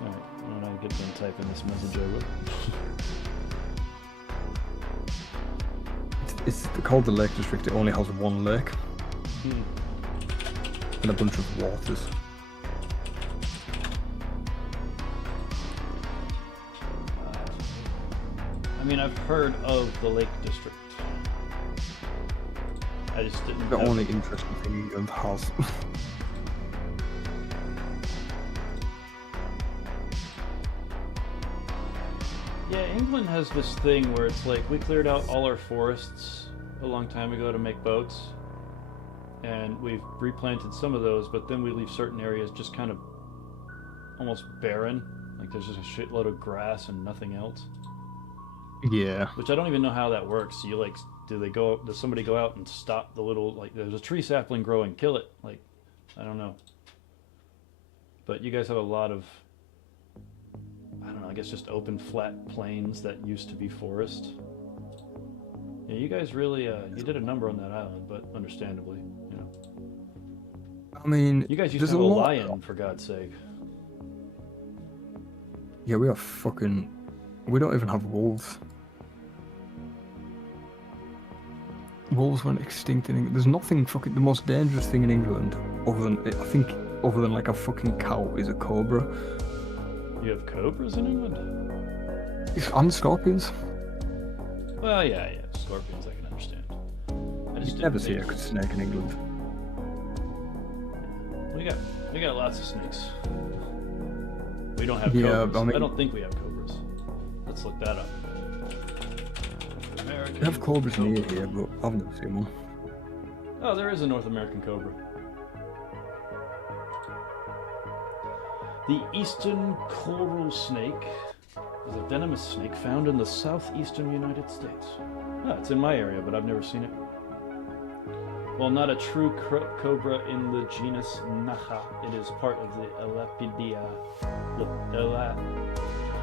Alright, when I get done typing this message, I will. It's called the Lake District. It only has one lake. And a bunch of waters. I mean, I've heard of the Lake District. I just didn't The know. only interesting thing England has. Yeah, England has this thing where it's like, we cleared out all our forests a long time ago to make boats, and we've replanted some of those, but then we leave certain areas just kind of almost barren. Like there's just a shitload of grass and nothing else. Yeah. Which I don't even know how that works. You like, does somebody go out and stop the little, like, there's a tree sapling growing, kill it? Like, I don't know. But you guys have a lot of, I don't know, I guess just open flat plains that used to be forest. Yeah, you guys really, you did a number on that island, but understandably, you know. I mean, You guys used there's to have a a lot. lion, for God's sake. Yeah, we are fucking. We don't even have wolves. Wolves went extinct in England. There's nothing fucking. The most dangerous thing in England, other than like a fucking cow, is a cobra. You have cobras in England? And scorpions. Well, yeah. Scorpions, I can understand. I just You never didn't see a think- snake in England. We got lots of snakes. We don't have Yeah, cobras. I mean- don't think we have cobras. Let's look that up. American We have cobras near cobra. here, but I've never seen one. Oh, there is a North American cobra. The eastern coral snake is a venomous snake found in the southeastern United States. Oh, it's in my area, but I've never seen it. While not a true cobra in the genus Naha, it is part of the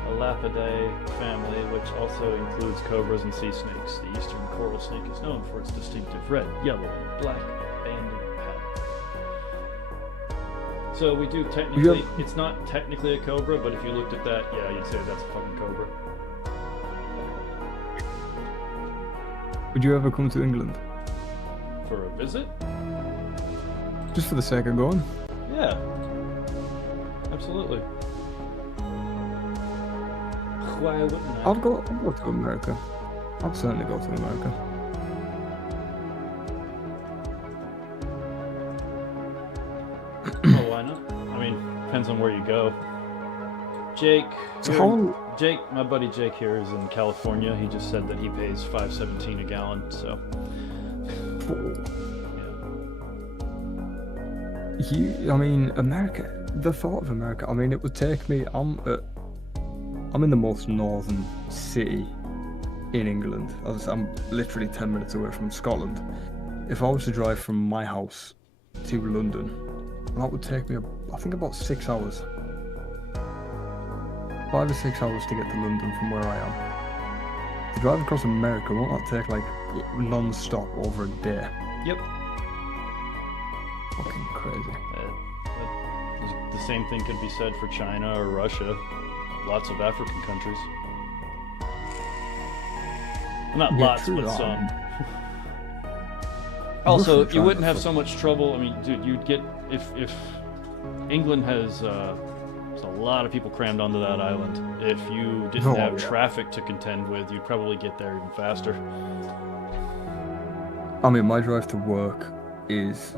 Elapidae family, which also includes cobras and sea snakes. The eastern coral snake is known for its distinctive red, yellow, and black banded pattern. So we do technically, it's not technically a cobra, but if you looked at that, yeah, you'd say that's a fucking cobra. Would you ever come to England? For a visit? Just for the sake of going? Yeah. Absolutely. Why wouldn't I? I'll go to America. I'll certainly go to America. Oh, why not? I mean, depends on where you go. Jake, Jake, my buddy Jake here is in California. He just said that he pays $5.17 a gallon. So, I mean, America. The thought of America. I mean, it would take me. I'm in the most northern city in England. I'm literally 10 minutes away from Scotland. If I was to drive from my house to London, that would take me, I think, about 6 hours. 5 or 6 hours to get to London from where I am. To drive across America, won't that take like non-stop over a day? yep. Fucking crazy. The same thing could be said for China or Russia. Lots of African countries. Not Yeah, lots, true but that. some. Also, Russia, you wouldn't China, have so much trouble. I mean, dude, you'd get if England has there's a lot of people crammed onto that island. If you didn't Oh, have yeah. traffic to contend with, you'd probably get there even faster. I mean, my drive to work is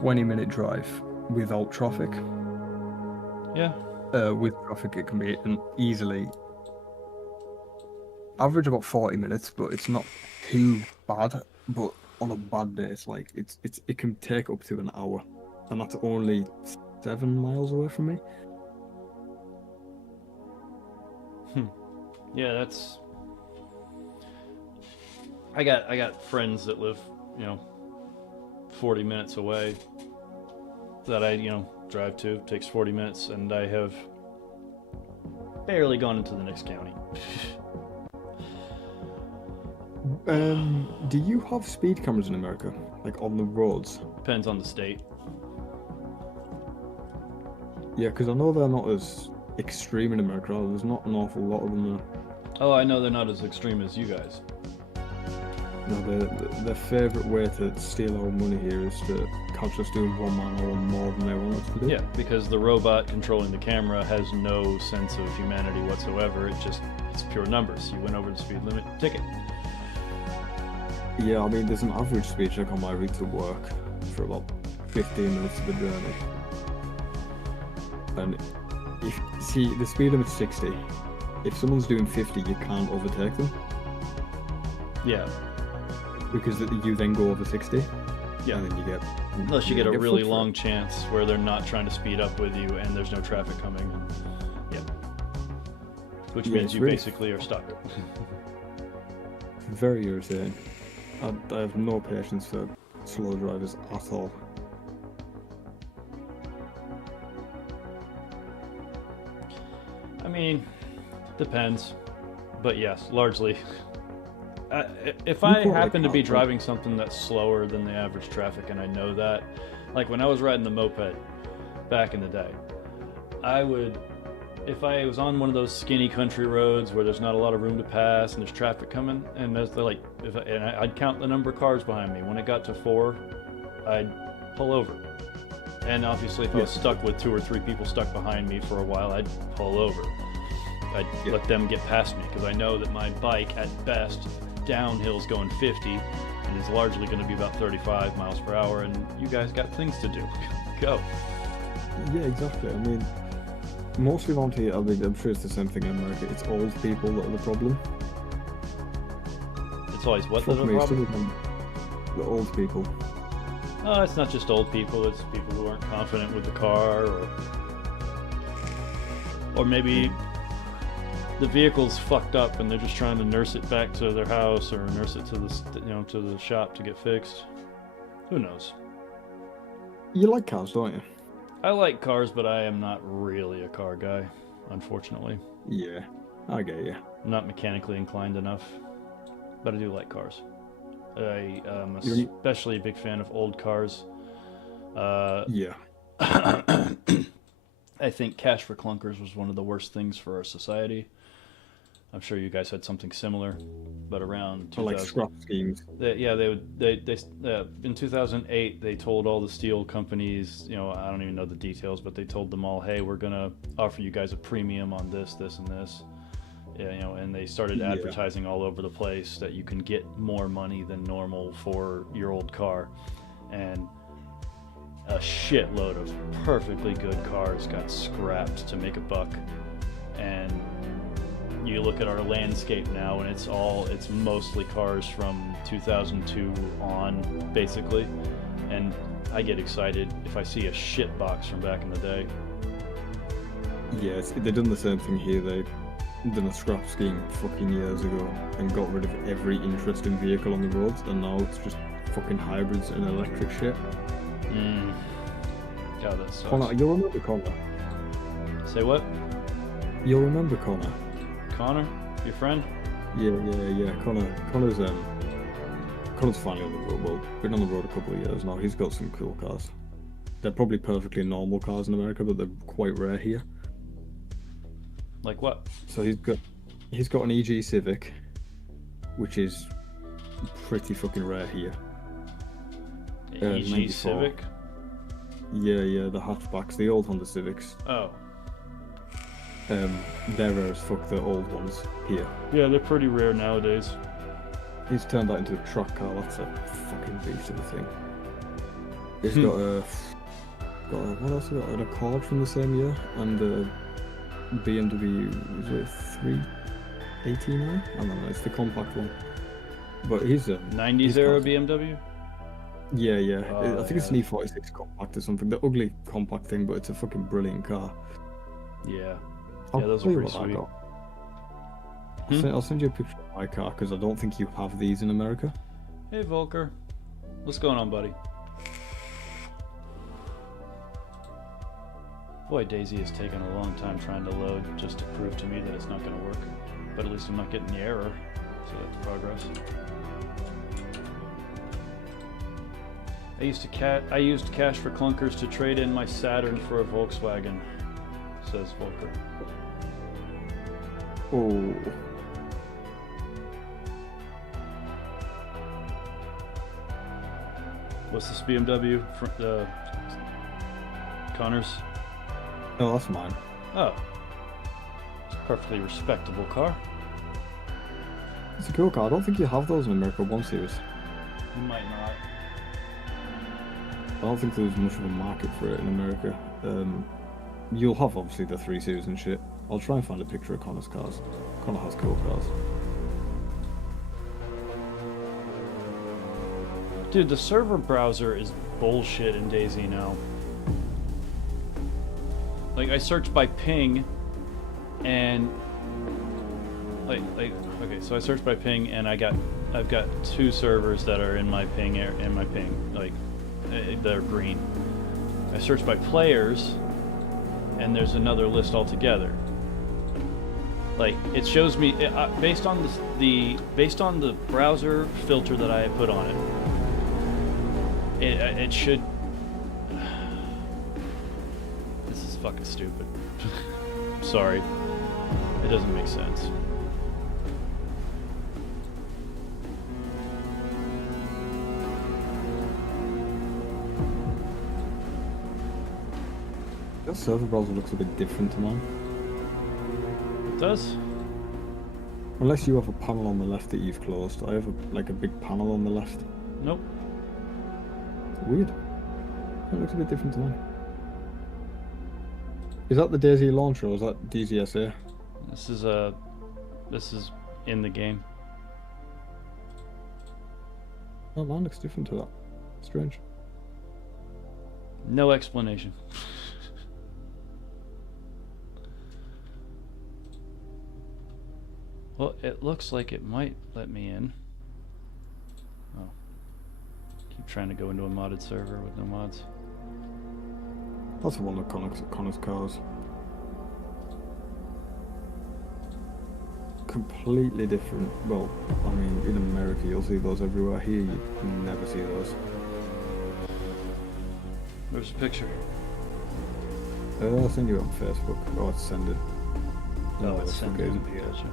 20-minute drive without traffic. Yeah. With traffic, it can be an easily average about 40 minutes, but it's not too bad. But on a bad day, it's like it can take up to an hour, and that's only 7 miles away from me. Yeah, that's. I got friends that live, 40 minutes away. That I, drive to. It takes 40 minutes, and I have barely gone into the next county. Do you have speed cameras in America, like on the roads? Depends on the state. Yeah, because I know they're not as extreme in America. There's not an awful lot of them there. Oh, I know they're not as extreme as you guys. No, their favourite way to steal our money here is to catch us doing 1 mile an hour more than they want us to do. Yeah, because the robot controlling the camera has no sense of humanity whatsoever. It's pure numbers. You went over the speed limit, ticket. Yeah, I mean, there's an average speed check on my route to work for about 15 minutes of the journey. And the speed limit's 60. If someone's doing 50, you can't overtake them. Yeah. Because you then go over 60. Yeah. And then you get... Unless you get a get really foot long chance where they're not trying to speed up with you and there's no traffic coming. And, yeah. Which Yeah, means it's you really- basically are stuck. Very irritating. I have no patience for slow drivers at all. I mean, depends. But yes, largely. If I People like happen to be that, driving something that's slower than the average traffic and I know that, Like when I was riding the moped back in the day, I would, if I was on one of those skinny country roads where there's not a lot of room to pass and there's traffic coming, and there's like, I'd count the number of cars behind me. When it got to 4, I'd pull over. And obviously, if I was stuck with 2 or 3 people stuck behind me for a while, I'd pull over. I'd let them get past me because I know that my bike, at best, downhill's going 50 and is largely going to be about 35 miles per hour, and you guys got things to do. Go. Yeah, exactly. I mean, mostly around here, I mean, I'm sure it's the same thing in America. It's old people that are the problem. It's always what Fuck the me, problem? some of them, the old people. Oh, it's not just old people, it's people who aren't confident with the car, or maybe the vehicle's fucked up and they're just trying to nurse it back to their house or nurse it to the to the shop to get fixed. Who knows? You like cars, don't you? I like cars, but I am not really a car guy, unfortunately. Yeah, I get you. I'm not mechanically inclined enough, but I do like cars. I am especially a big fan of old cars. Yeah. I think cash for clunkers was one of the worst things for our society. I'm sure you guys had something similar, but around 2000, like scrap schemes. In 2008 they told all the steel companies, I don't even know the details, but they told them all, hey, we're gonna offer you guys a premium on this, and this. Yeah, and they started advertising all over the place that you can get more money than normal for your old car, and a shitload of perfectly good cars got scrapped to make a buck. And you look at our landscape now, and it's mostly cars from 2002 on, basically. And I get excited if I see a shit box from back in the day. Yes, they've done the same thing here. They done a scrap scheme fucking years ago and got rid of every interesting vehicle on the roads, and now it's just fucking hybrids and electric shit. God, that sucks. Connor, you'll remember Connor. Say what? You'll remember Connor. Connor? Your friend? Yeah. Connor's finally on the road. Well, been on the road a couple of years now. He's got some cool cars. They're probably perfectly normal cars in America, but they're quite rare here. Like what? So he's got an EG Civic, which is pretty fucking rare here. EG 94. Civic? Yeah, the hatchbacks, the old Honda Civics. Oh. They're rare as fuck, the old ones here. Yeah, they're pretty rare nowadays. He's turned that into a truck car. That's a fucking beast of a thing. He's got what else? He got an Accord from the same year, and a BMW, is it 389? I don't know, it's the compact one. But he's a 90s era BMW? Yeah. Oh, I think it's an E46 compact or something. The ugly compact thing, but it's a fucking brilliant car. Yeah. I'll Those tell are you pretty what I sweet. got. I'll send you a picture of my car because I don't think you have these in America. Hey, Volker. What's going on, buddy? Boy, Daisy has taken a long time trying to load just to prove to me that it's not going to work. But at least I'm not getting the error, so that's progress. I used cash for clunkers to trade in my Saturn for a Volkswagen, says Volker. Oh. What's this BMW? Connor's? No, that's mine. Oh. It's a perfectly respectable car. It's a cool car. I don't think you have those in America 1 Series. You might not. I don't think there's much of a market for it in America. You'll have obviously the 3 Series and shit. I'll try and find a picture of Connor's cars. Connor has cool cars. Dude, the server browser is bullshit in DayZ now. Like, I search by ping, and okay, so I search by ping, and I've got 2 servers that are in my ping like they're green. I search by players, and there's another list altogether. Like, it shows me based on the browser filter that I put on it. It should fucking stupid. Sorry. It doesn't make sense. Your server browser looks a bit different to mine. It does? Unless you have a panel on the left that you've closed. I have a big panel on the left. Nope. Weird. It looks a bit different to mine. Is that the DayZ launcher or is that DZSA? This is in the game. Oh, mine looks different to that. Strange. No explanation. Well, it looks like it might let me in. Oh. Keep trying to go into a modded server with no mods. That's the one that Connor's cars. Completely different. Well, I mean, in America you'll see those everywhere. Here you never see those. There's a picture. I'll send you on Facebook. Oh, it's send it. No, it's send sending. it. Gotcha.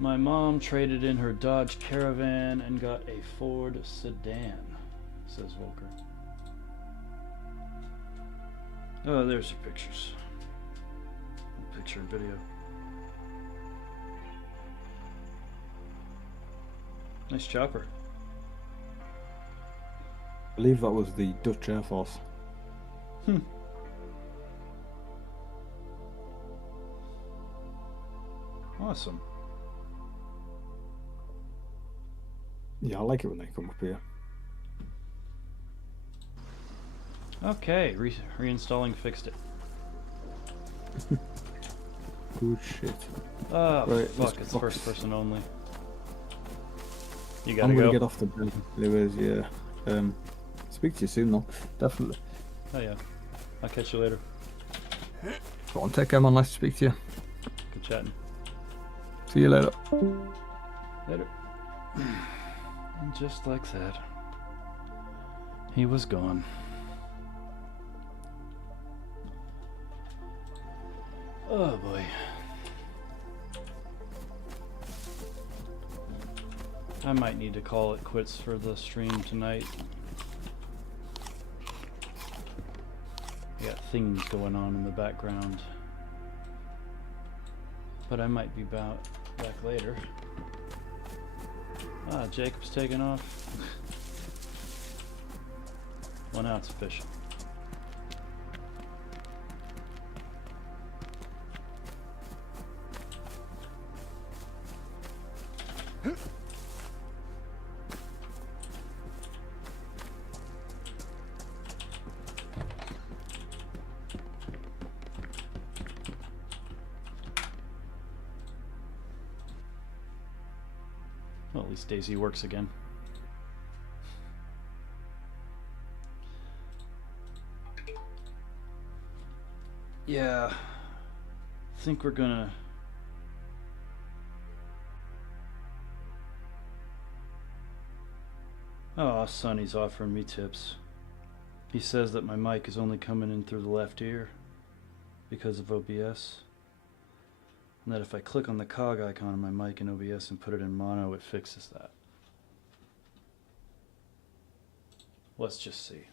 My mom traded in her Dodge Caravan and got a Ford sedan, says Volker. Oh, there's your pictures. Picture and video. Nice chopper. I believe that was the Dutch Air Force. Awesome. Yeah, I like it when they come up here. Okay, reinstalling fixed it. Good shit. Ah, Right, fuck, this it's box. first person only. You gotta I'm gonna go. get off the bed. Anyways, yeah. Speak to you soon though. Definitely. Oh yeah. I'll catch you later. Go on, take care, man. Nice to speak to you. Good chatting. See you later. Later. And just like that, he was gone. Oh boy. I might need to call it quits for the stream tonight. I got things going on in the background. But I might be back later. Ah, Jacob's taking off. Well, now it's official. Well, at least Daisy works again. Yeah, I think we're gonna... Oh, Sonny's offering me tips. He says that my mic is only coming in through the left ear because of OBS. And that if I click on the cog icon on my mic in OBS and put it in mono, it fixes that. Let's just see.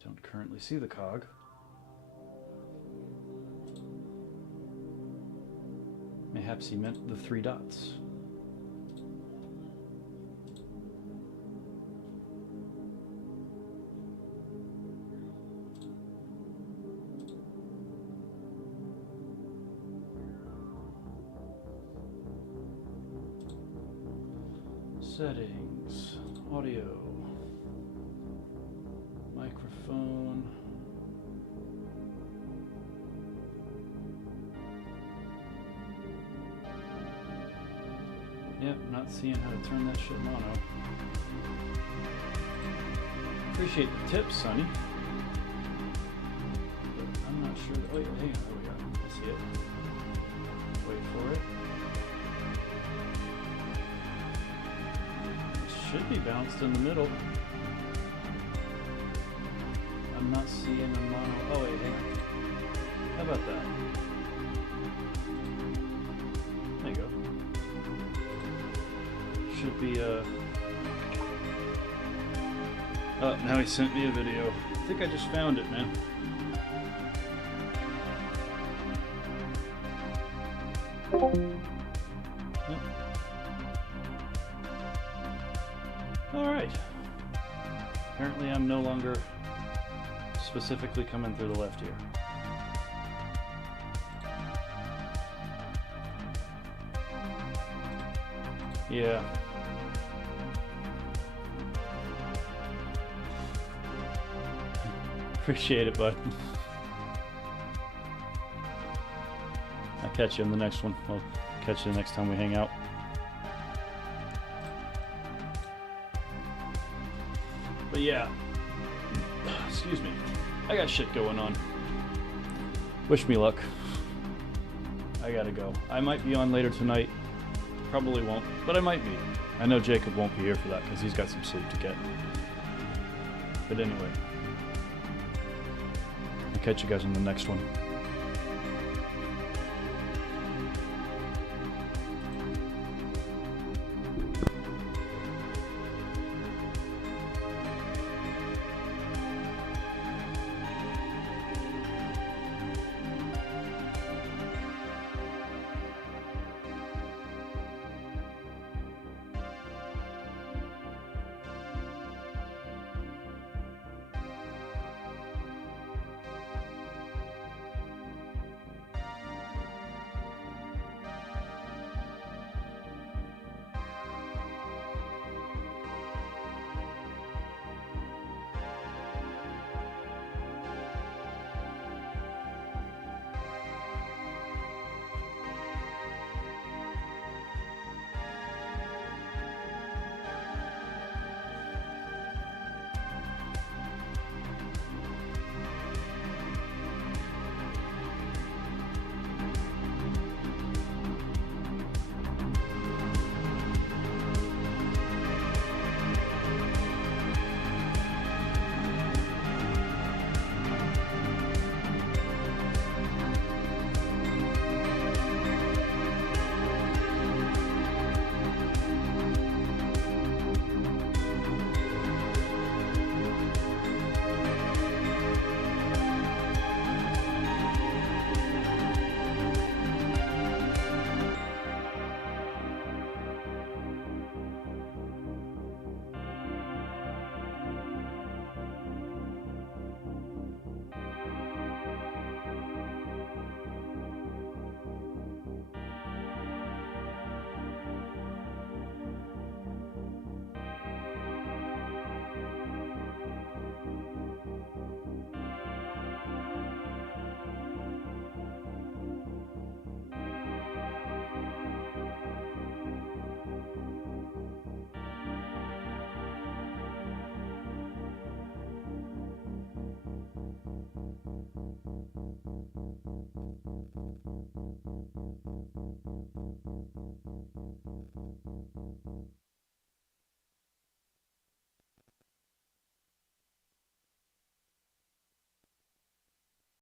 I don't currently see the cog. Mayhaps he meant the 3 dots. Settings, audio, microphone. Yep, not seeing how to turn that shit mono. Appreciate the tips, Sonny. But I'm not sure that, oh yeah, hang on, there we go. I see it. Wait for it. It should be bounced in the middle. I'm not seeing a mono. Oh wait, hang on. How about that? There you go. Should be oh, now he sent me a video. I think I just found it, man. Yep. Alright. Apparently I'm no longer specifically coming through the left here. Yeah. Appreciate it, bud. I'll catch you in the next one. I'll catch you the next time we hang out. But yeah. Excuse me. I got shit going on. Wish me luck. I gotta go. I might be on later tonight. Probably won't, but I might be. I know Jacob won't be here for that because he's got some sleep to get. But anyway. I'll catch you guys on the next one.